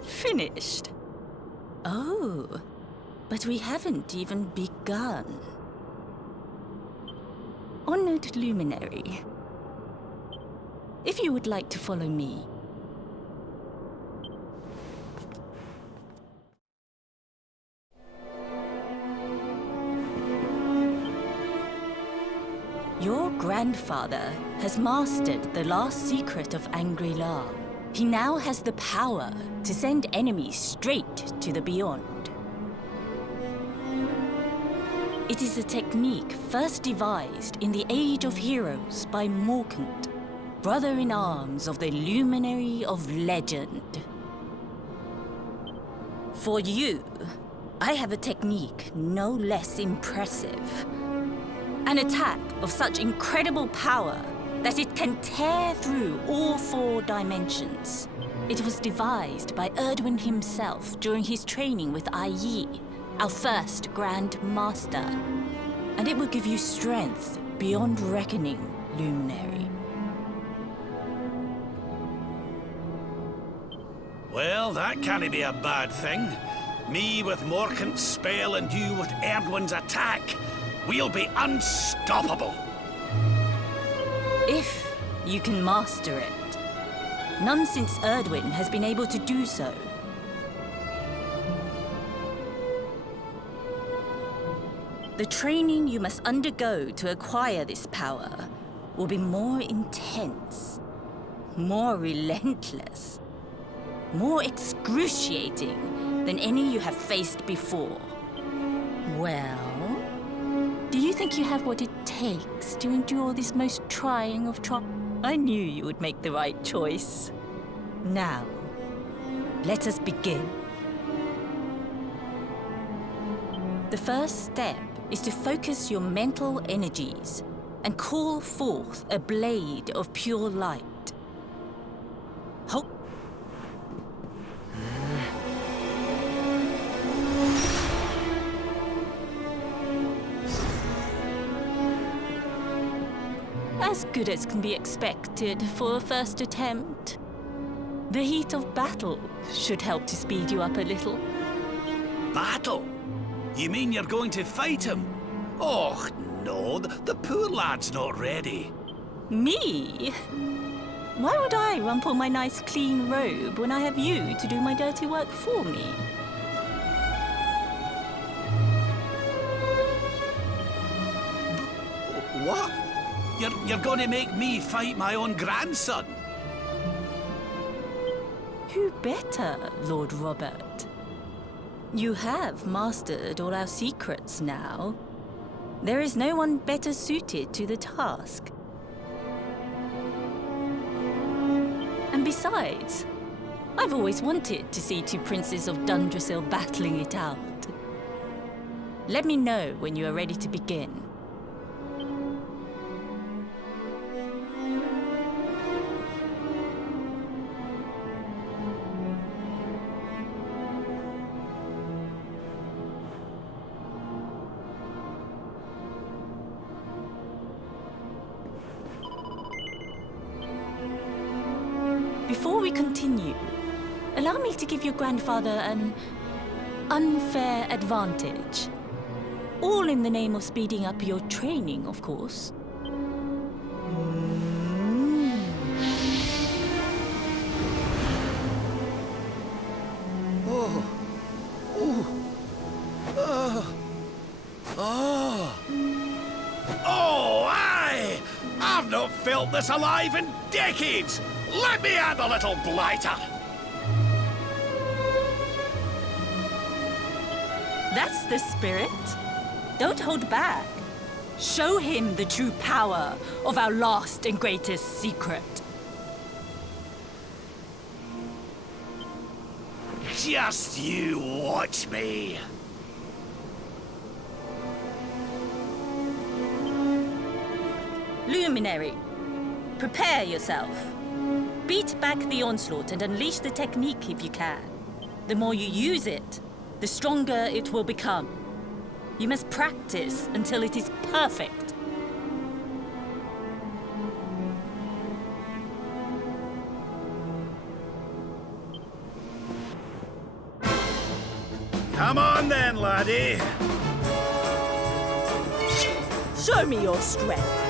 Finished? Oh, but we haven't even begun. Honored Luminary, if you would like to follow me. Your grandfather has mastered the last secret of Angri-La. He now has the power to send enemies straight to the beyond. It is a technique first devised in the Age of Heroes by Morkant, brother-in-arms of the Luminary of Legend. For you, I have a technique no less impressive. An attack of such incredible power that it can tear through all 4 dimensions. It was devised by Erdwin himself during his training with Yi, our first Grand Master. And it will give you strength beyond reckoning, Luminary. Well, that can't be a bad thing. Me with Morkant's spell and you with Erdwin's attack. We'll be unstoppable. If you can master it. None since Erdwin has been able to do so. The training you must undergo to acquire this power will be more intense, more relentless, more excruciating than any you have faced before. Well, do you think you have what it takes to endure this most trying of trials? I knew you would make the right choice. Now, let us begin. The first step is to focus your mental energies and call forth a blade of pure light. Hope. As good as can be expected for a first attempt. The heat of battle should help to speed you up a little. Battle? You mean you're going to fight him? Oh, no, the poor lad's not ready. Me? Why would I rumple my nice clean robe when I have you to do my dirty work for me? What? You're going to make me fight my own grandson? Who better, Lord Robert? You have mastered all our secrets now. There is no one better suited to the task. And besides, I've always wanted to see two princes of Dundrasil battling it out. Let me know when you are ready to begin. Before we continue, allow me to give your grandfather an unfair advantage. All in the name of speeding up your training, of course. Oh, aye! I've not felt this alive in decades! Let me add a little blighter! That's the spirit. Don't hold back. Show him the true power of our last and greatest secret. Just you watch me! Luminary, prepare yourself. Beat back the onslaught and unleash the technique if you can. The more you use it, the stronger it will become. You must practice until it is perfect. Come on then, laddie! Show me your strength.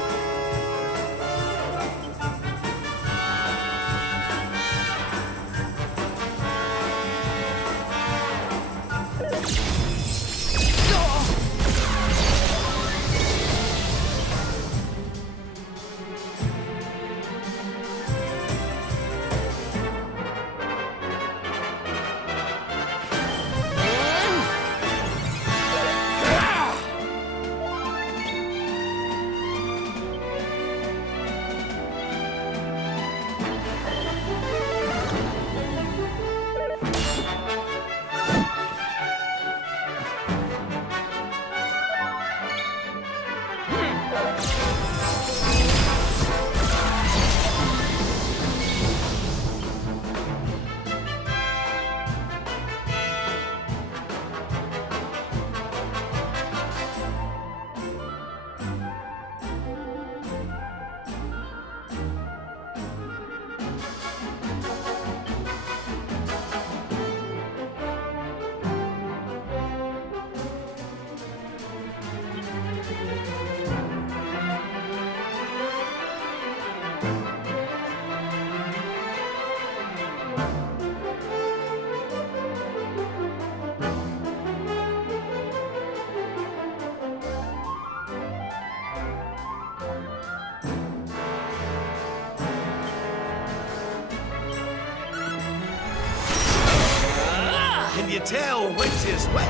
you tell which is which?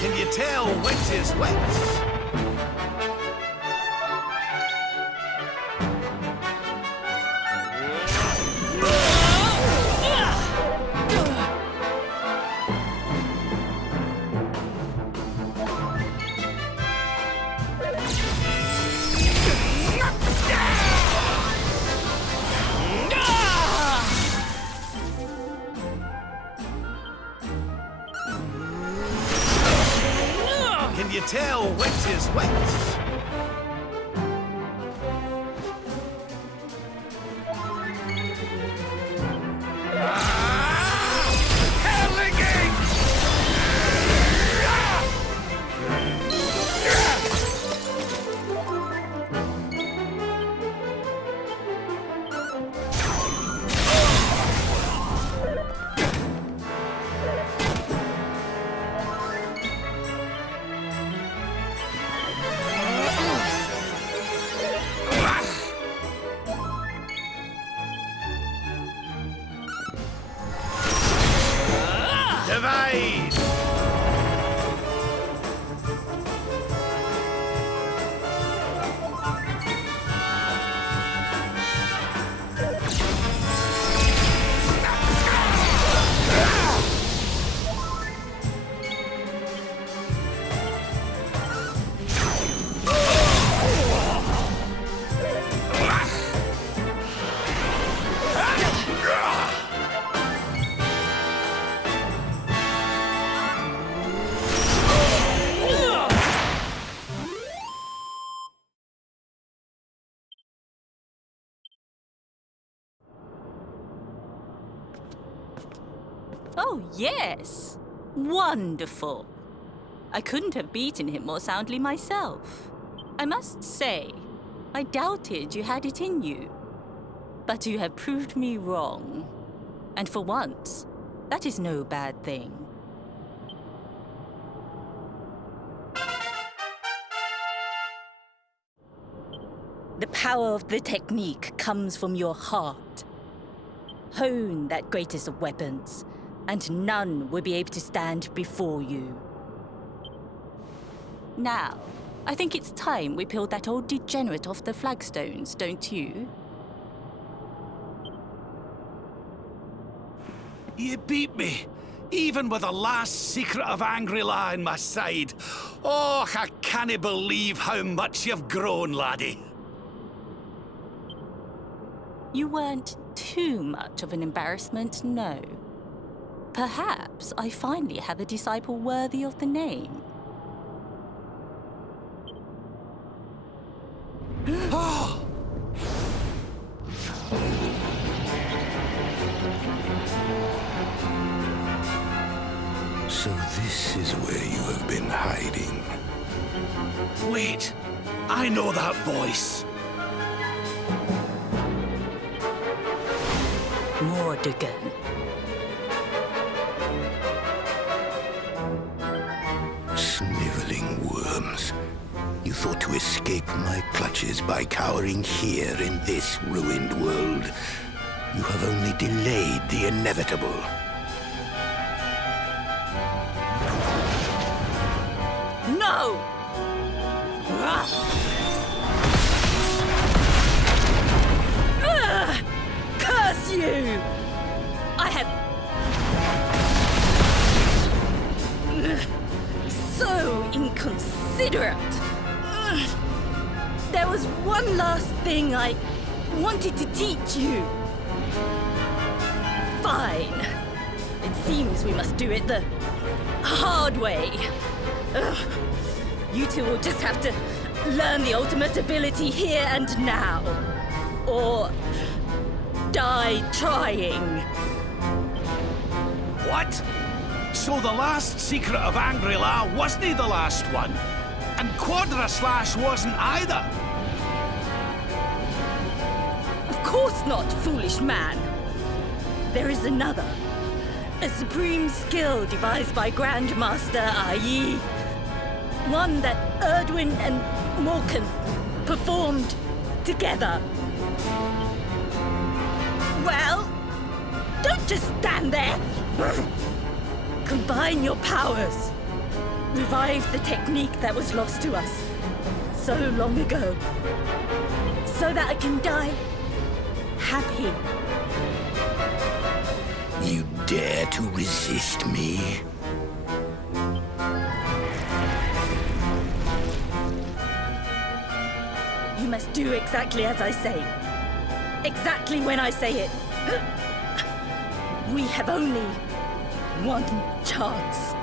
Can you tell which is which? Can you tell which is which? Divide! Oh, yes! Wonderful! I couldn't have beaten him more soundly myself. I must say, I doubted you had it in you. But you have proved me wrong. And for once, that is no bad thing. The power of the technique comes from your heart. Hone that greatest of weapons, and none will be able to stand before you. Now, I think it's time we peeled that old degenerate off the flagstones, don't you? You beat me, even with the last secret of Angry-La in my side. Oh, I can't believe how much you've grown, laddie. You weren't too much of an embarrassment, no. Perhaps I finally have a disciple worthy of the name. Oh! So this is where you have been hiding. Wait, I know that voice. Mordigan. Sniveling worms. You thought to escape my clutches by cowering here in this ruined world. You have only delayed the inevitable. No! Curse you! I have... So inconsiderate! There was one last thing I wanted to teach you. Fine. It's seems we must do it the hard way. Ugh. You two will just have to learn the ultimate ability here and now. Or die trying. What? So the last secret of Angri-La wasn't the last one? And Quadra Slash wasn't either? Of course not, foolish man. There is another. A supreme skill devised by Grandmaster i.e. one that Erdwin and Morkan performed together. Well, don't just stand there. Combine your powers. Revive the technique that was lost to us so long ago. So that I can die happy. You dare to resist me? You must do exactly as I say. Exactly when I say it. We have only one chance.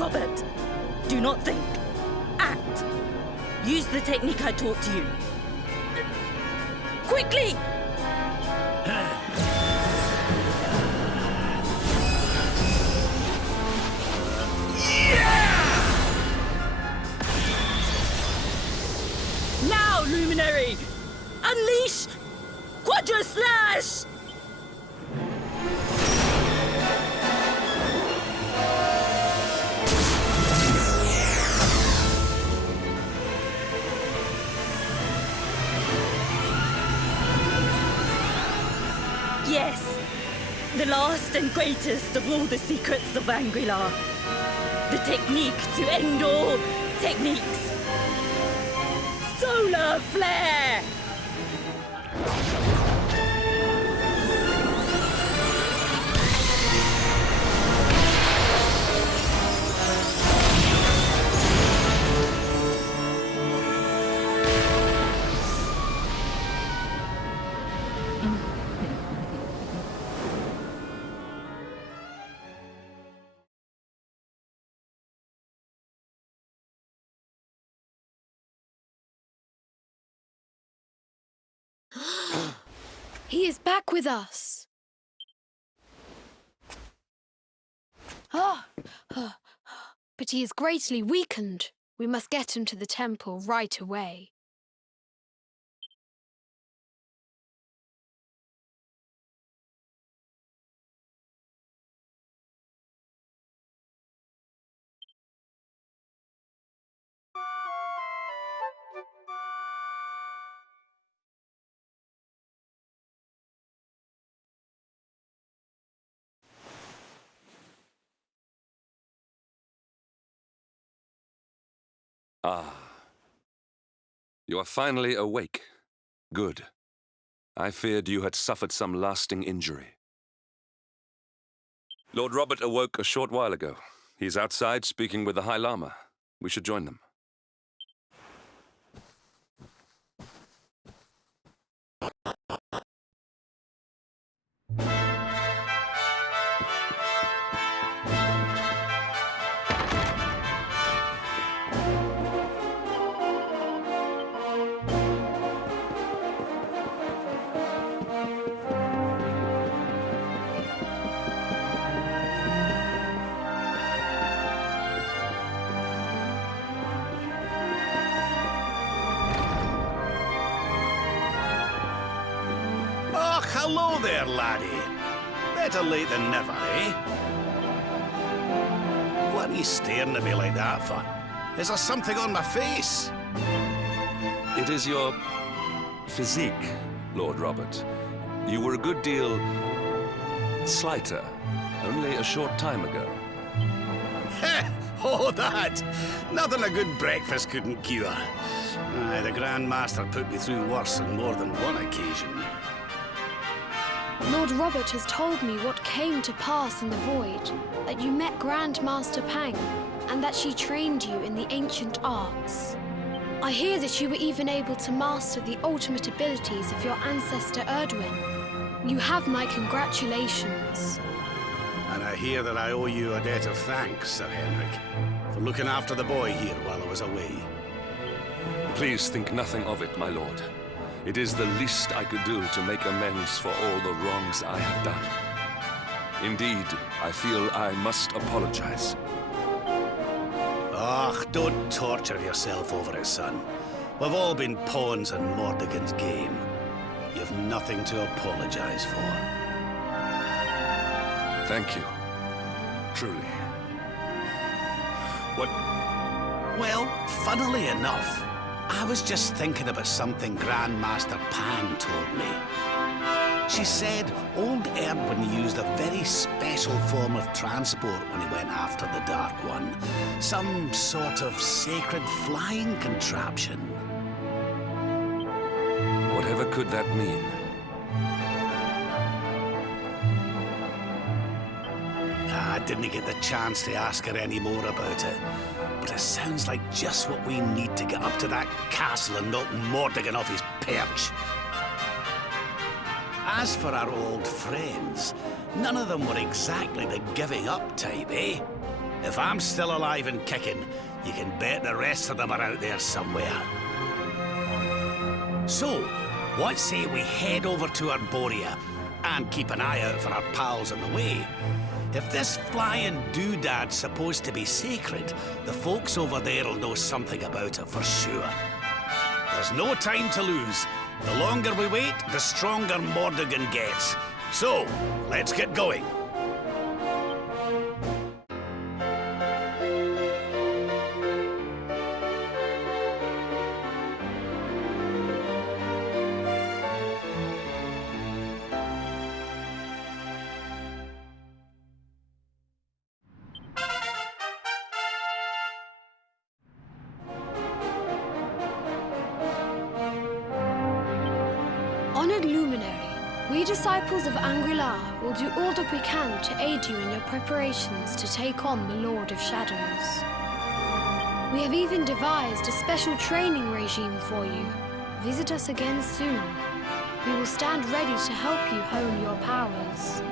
Robert, do not think. Act. Use the technique I taught to you. Quickly! Now, Luminary! Unleash Quadra Slash! Yes, the last and greatest of all the secrets of Angri-La. The technique to end all techniques. Solar Flare! He is back with us. But he is greatly weakened. We must get him to the temple right away. Ah. You are finally awake. Good. I feared you had suffered some lasting injury. Lord Robert awoke a short while ago. He's outside speaking with the High Lama. We should join them. Oh, hello there, laddie. Better late than never, eh? What are you staring at me like that for? Is there something on my face? It is your physique, Lord Robert. You were a good deal slighter only a short time ago. Heh! Oh, that! Nothing a good breakfast couldn't cure. Aye, the Grand Master put me through worse on more than one occasion. Lord Robert has told me what came to pass in the void, that you met Grandmaster Pang, and that she trained you in the ancient arts. I hear that you were even able to master the ultimate abilities of your ancestor Erdwin. You have my congratulations. And I hear that I owe you a debt of thanks, Sir Henrik, for looking after the boy here while I was away. Please think nothing of it, my lord. It is the least I could do to make amends for all the wrongs I have done. Indeed, I feel I must apologize. Ach, don't torture yourself over it, son. We've all been pawns in Mordegon's game. You've nothing to apologize for. Thank you. Truly. What? Well, funnily enough, I was just thinking about something Grandmaster Pang told me. She said old Erdwin used a very special form of transport when he went after the Dark One. Some sort of sacred flying contraption. Whatever could that mean? I didn't get the chance to ask her any more about it. But it sounds like just what we need to get up to that castle and knock Mordegon off his perch. As for our old friends, none of them were exactly the giving up type, eh? If I'm still alive and kicking, you can bet the rest of them are out there somewhere. So, what say we head over to Arborea and keep an eye out for our pals on the way? If this flying doodad's supposed to be sacred, the folks over there'll know something about it for sure. There's no time to lose. The longer we wait, the stronger Mordegon gets. So, let's get going. Honored Luminary, we disciples of Angri-La will do all that we can to aid you in your preparations to take on the Lord of Shadows. We have even devised a special training regime for you. Visit us again soon. We will stand ready to help you hone your powers.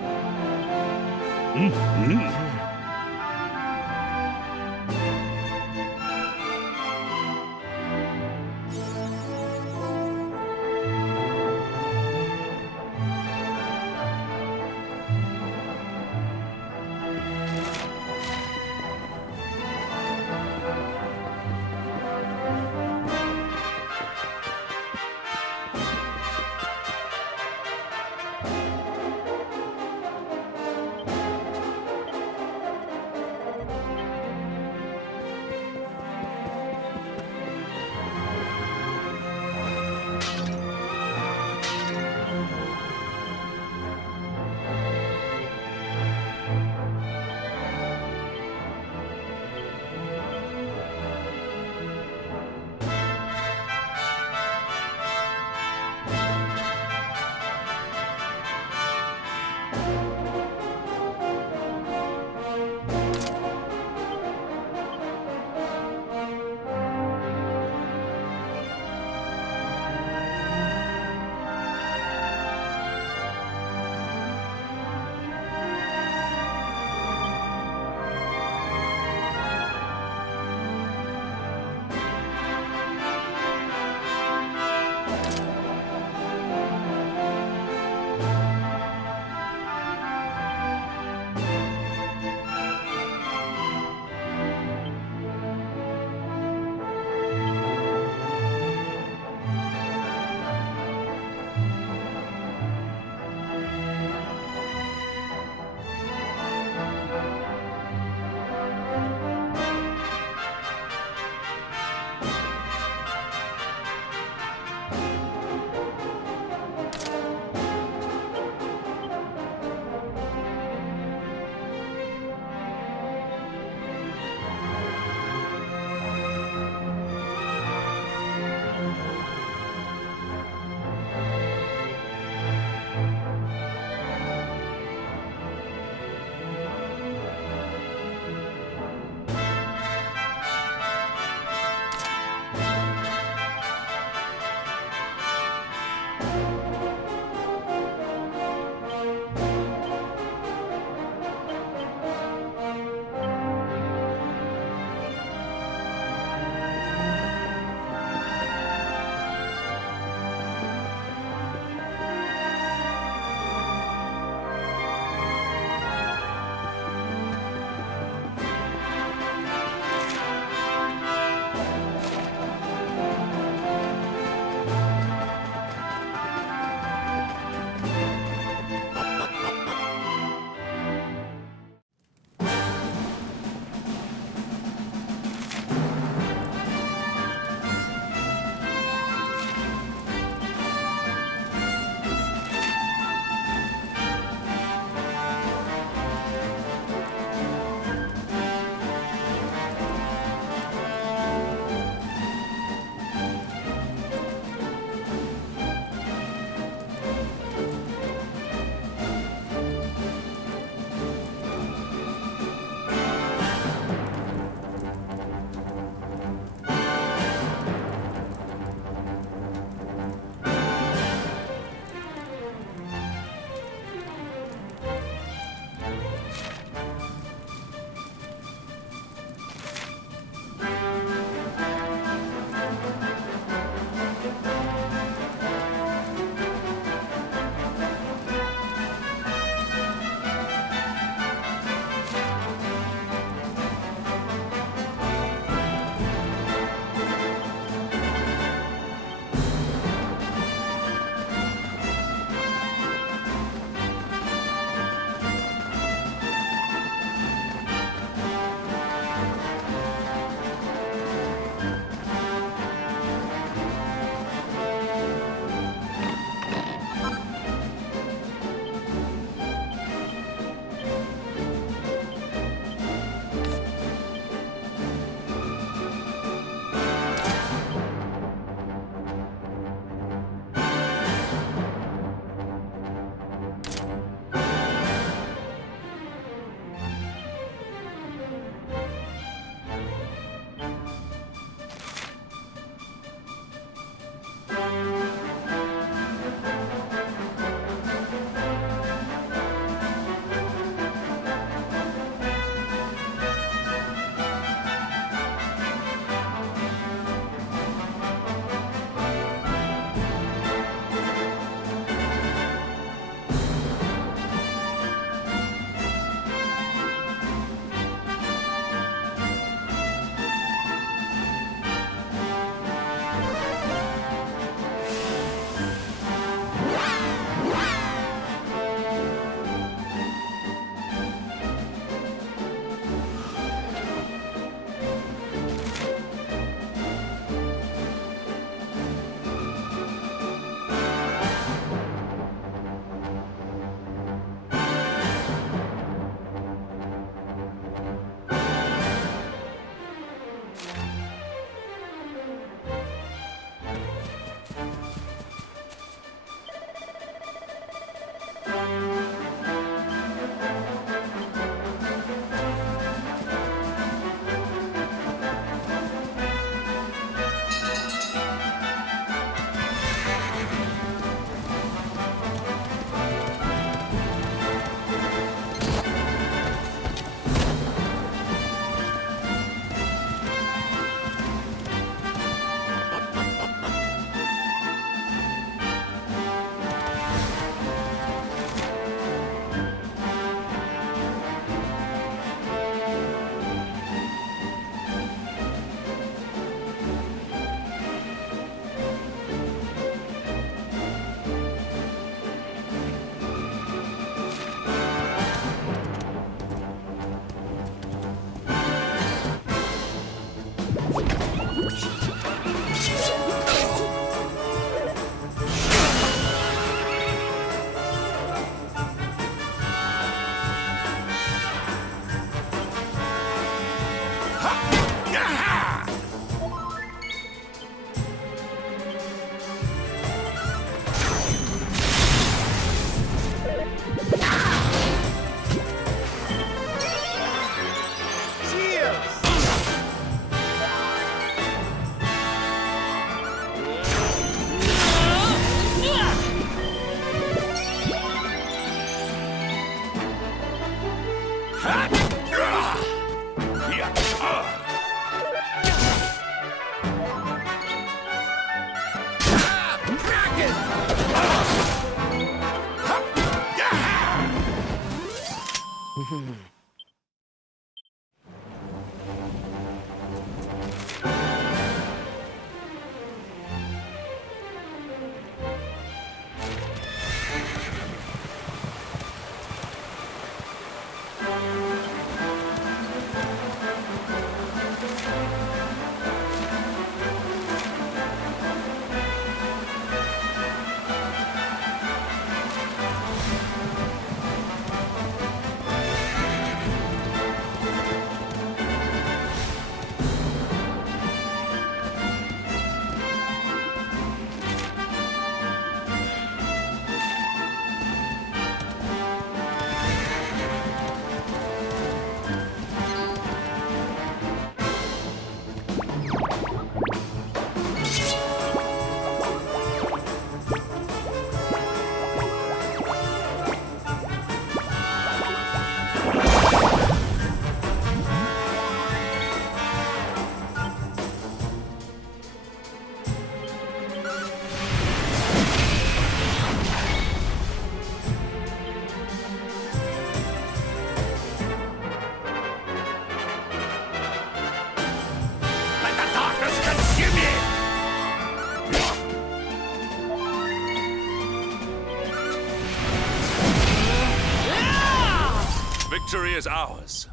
Victory is ours.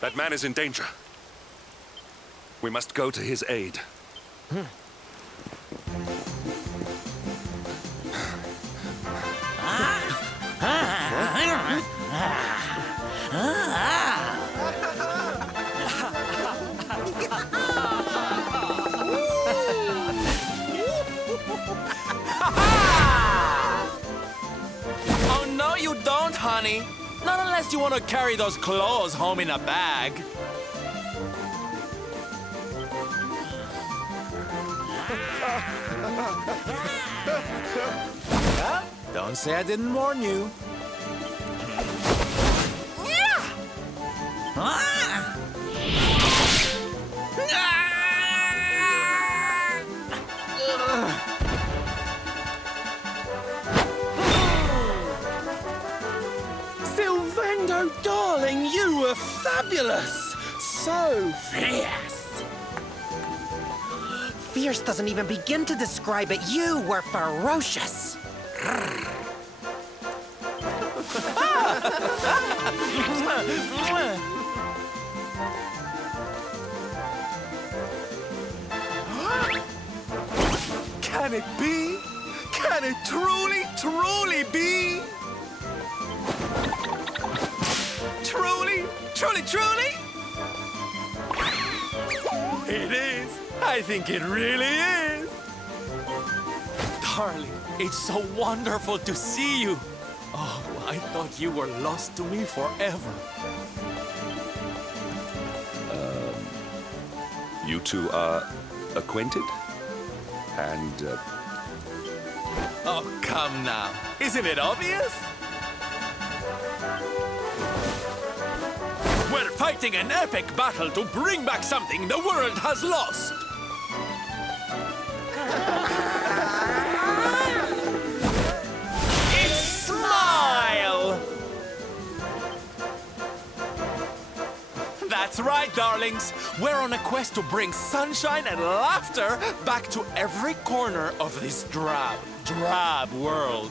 That man is in danger. We must go to his aid. Oh, no, you don't, honey. Not unless you want to carry those clothes home in a bag. Don't say I didn't warn you. Silvendo, darling, you were fabulous! So fierce! Fierce doesn't even begin to describe it. You were ferocious. Can it be? Can it truly, truly be? Truly, truly, truly? It is. I think it really is. Darling, it's so wonderful to see you. Oh, I thought you were lost to me forever. You two are acquainted? And, Oh, come now. Isn't it obvious? We're fighting an epic battle to bring back something the world has lost. It's Smile! That's right, darlings. We're on a quest to bring sunshine and laughter back to every corner of this drab world.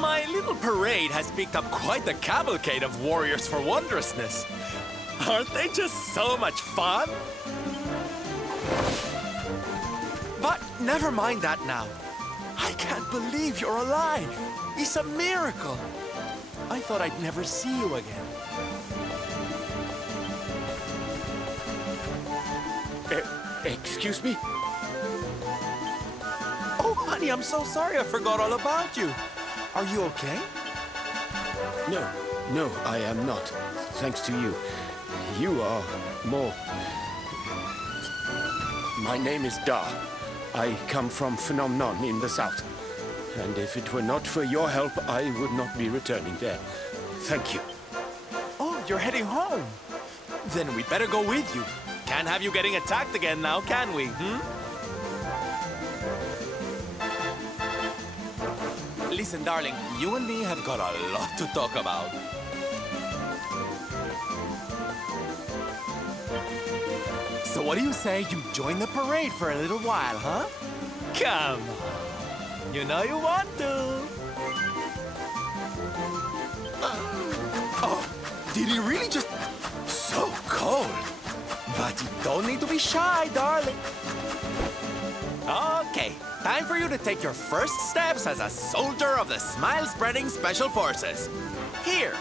My little parade has picked up quite the cavalcade of warriors for wondrousness. Aren't they just so much fun? But never mind that now. I can't believe you're alive. It's a miracle. I thought I'd never see you again. Excuse me? Oh, honey, I'm so sorry I forgot all about you. Are you okay? No, I am not. Thanks to you. You are more... My name is Da. I come from Phenomenon in the south. And if it were not for your help, I would not be returning there. Thank you. you're heading home. Then we better go with you. Can't have you getting attacked again now, can we? Listen, darling, you and me have got a lot to talk about. So what do you say you join the parade for a little while, huh? Come on. You know you want to. Oh, did he really just... So cold. But you don't need to be shy, darling. Okay, time for you to take your first steps as a soldier of the Smile-Spreading Special Forces. Here.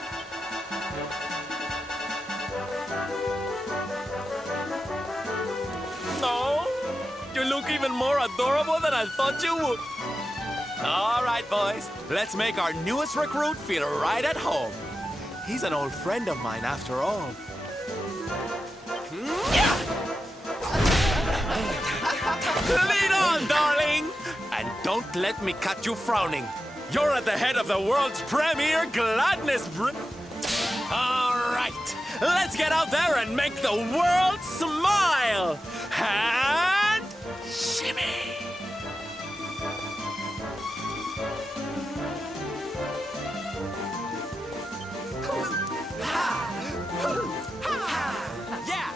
No, you look even more adorable than I thought you would. All right, boys, let's make our newest recruit feel right at home. He's an old friend of mine, after all. Lead on, darling! And don't let me catch you frowning. You're at the head of the world's premier gladness All right, let's get out there and make the world smile! And... shimmy! Yeah!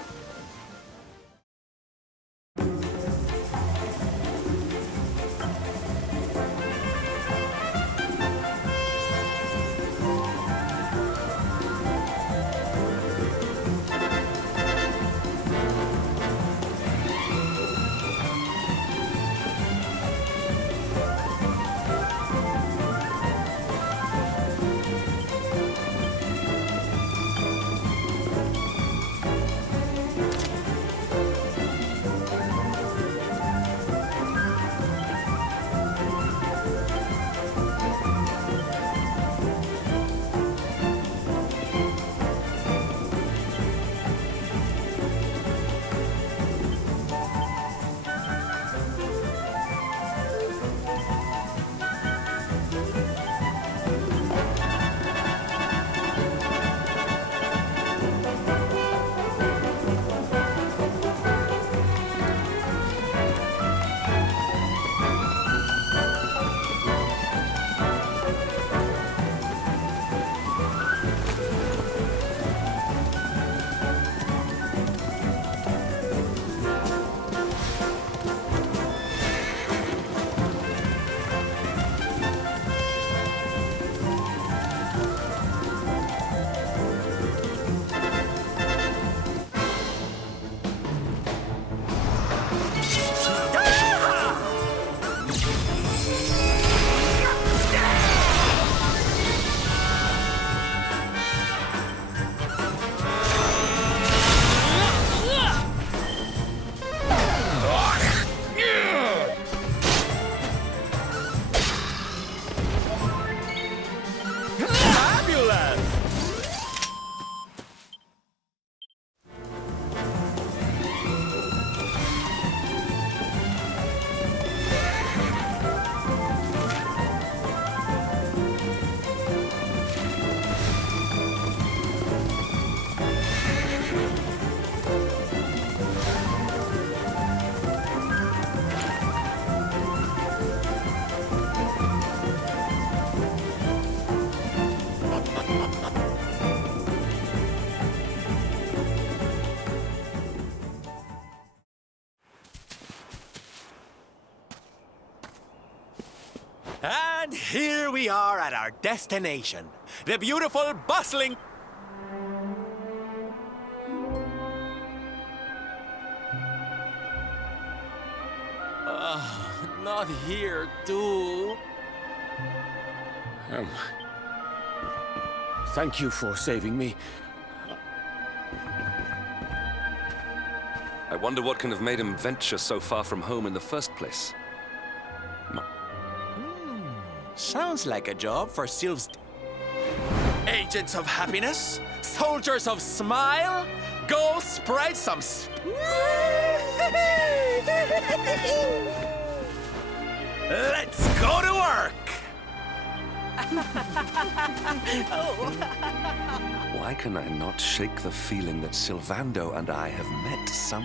And here we are at our destination. The beautiful, bustling... not here, too. Thank you for saving me. I wonder what can have made him venture so far from home in the first place. Sounds like a job for Sylph's... Agents of happiness? Soldiers of smile? Go spread some... Let's go to work! Why can I not shake the feeling that Sylvando and I have met some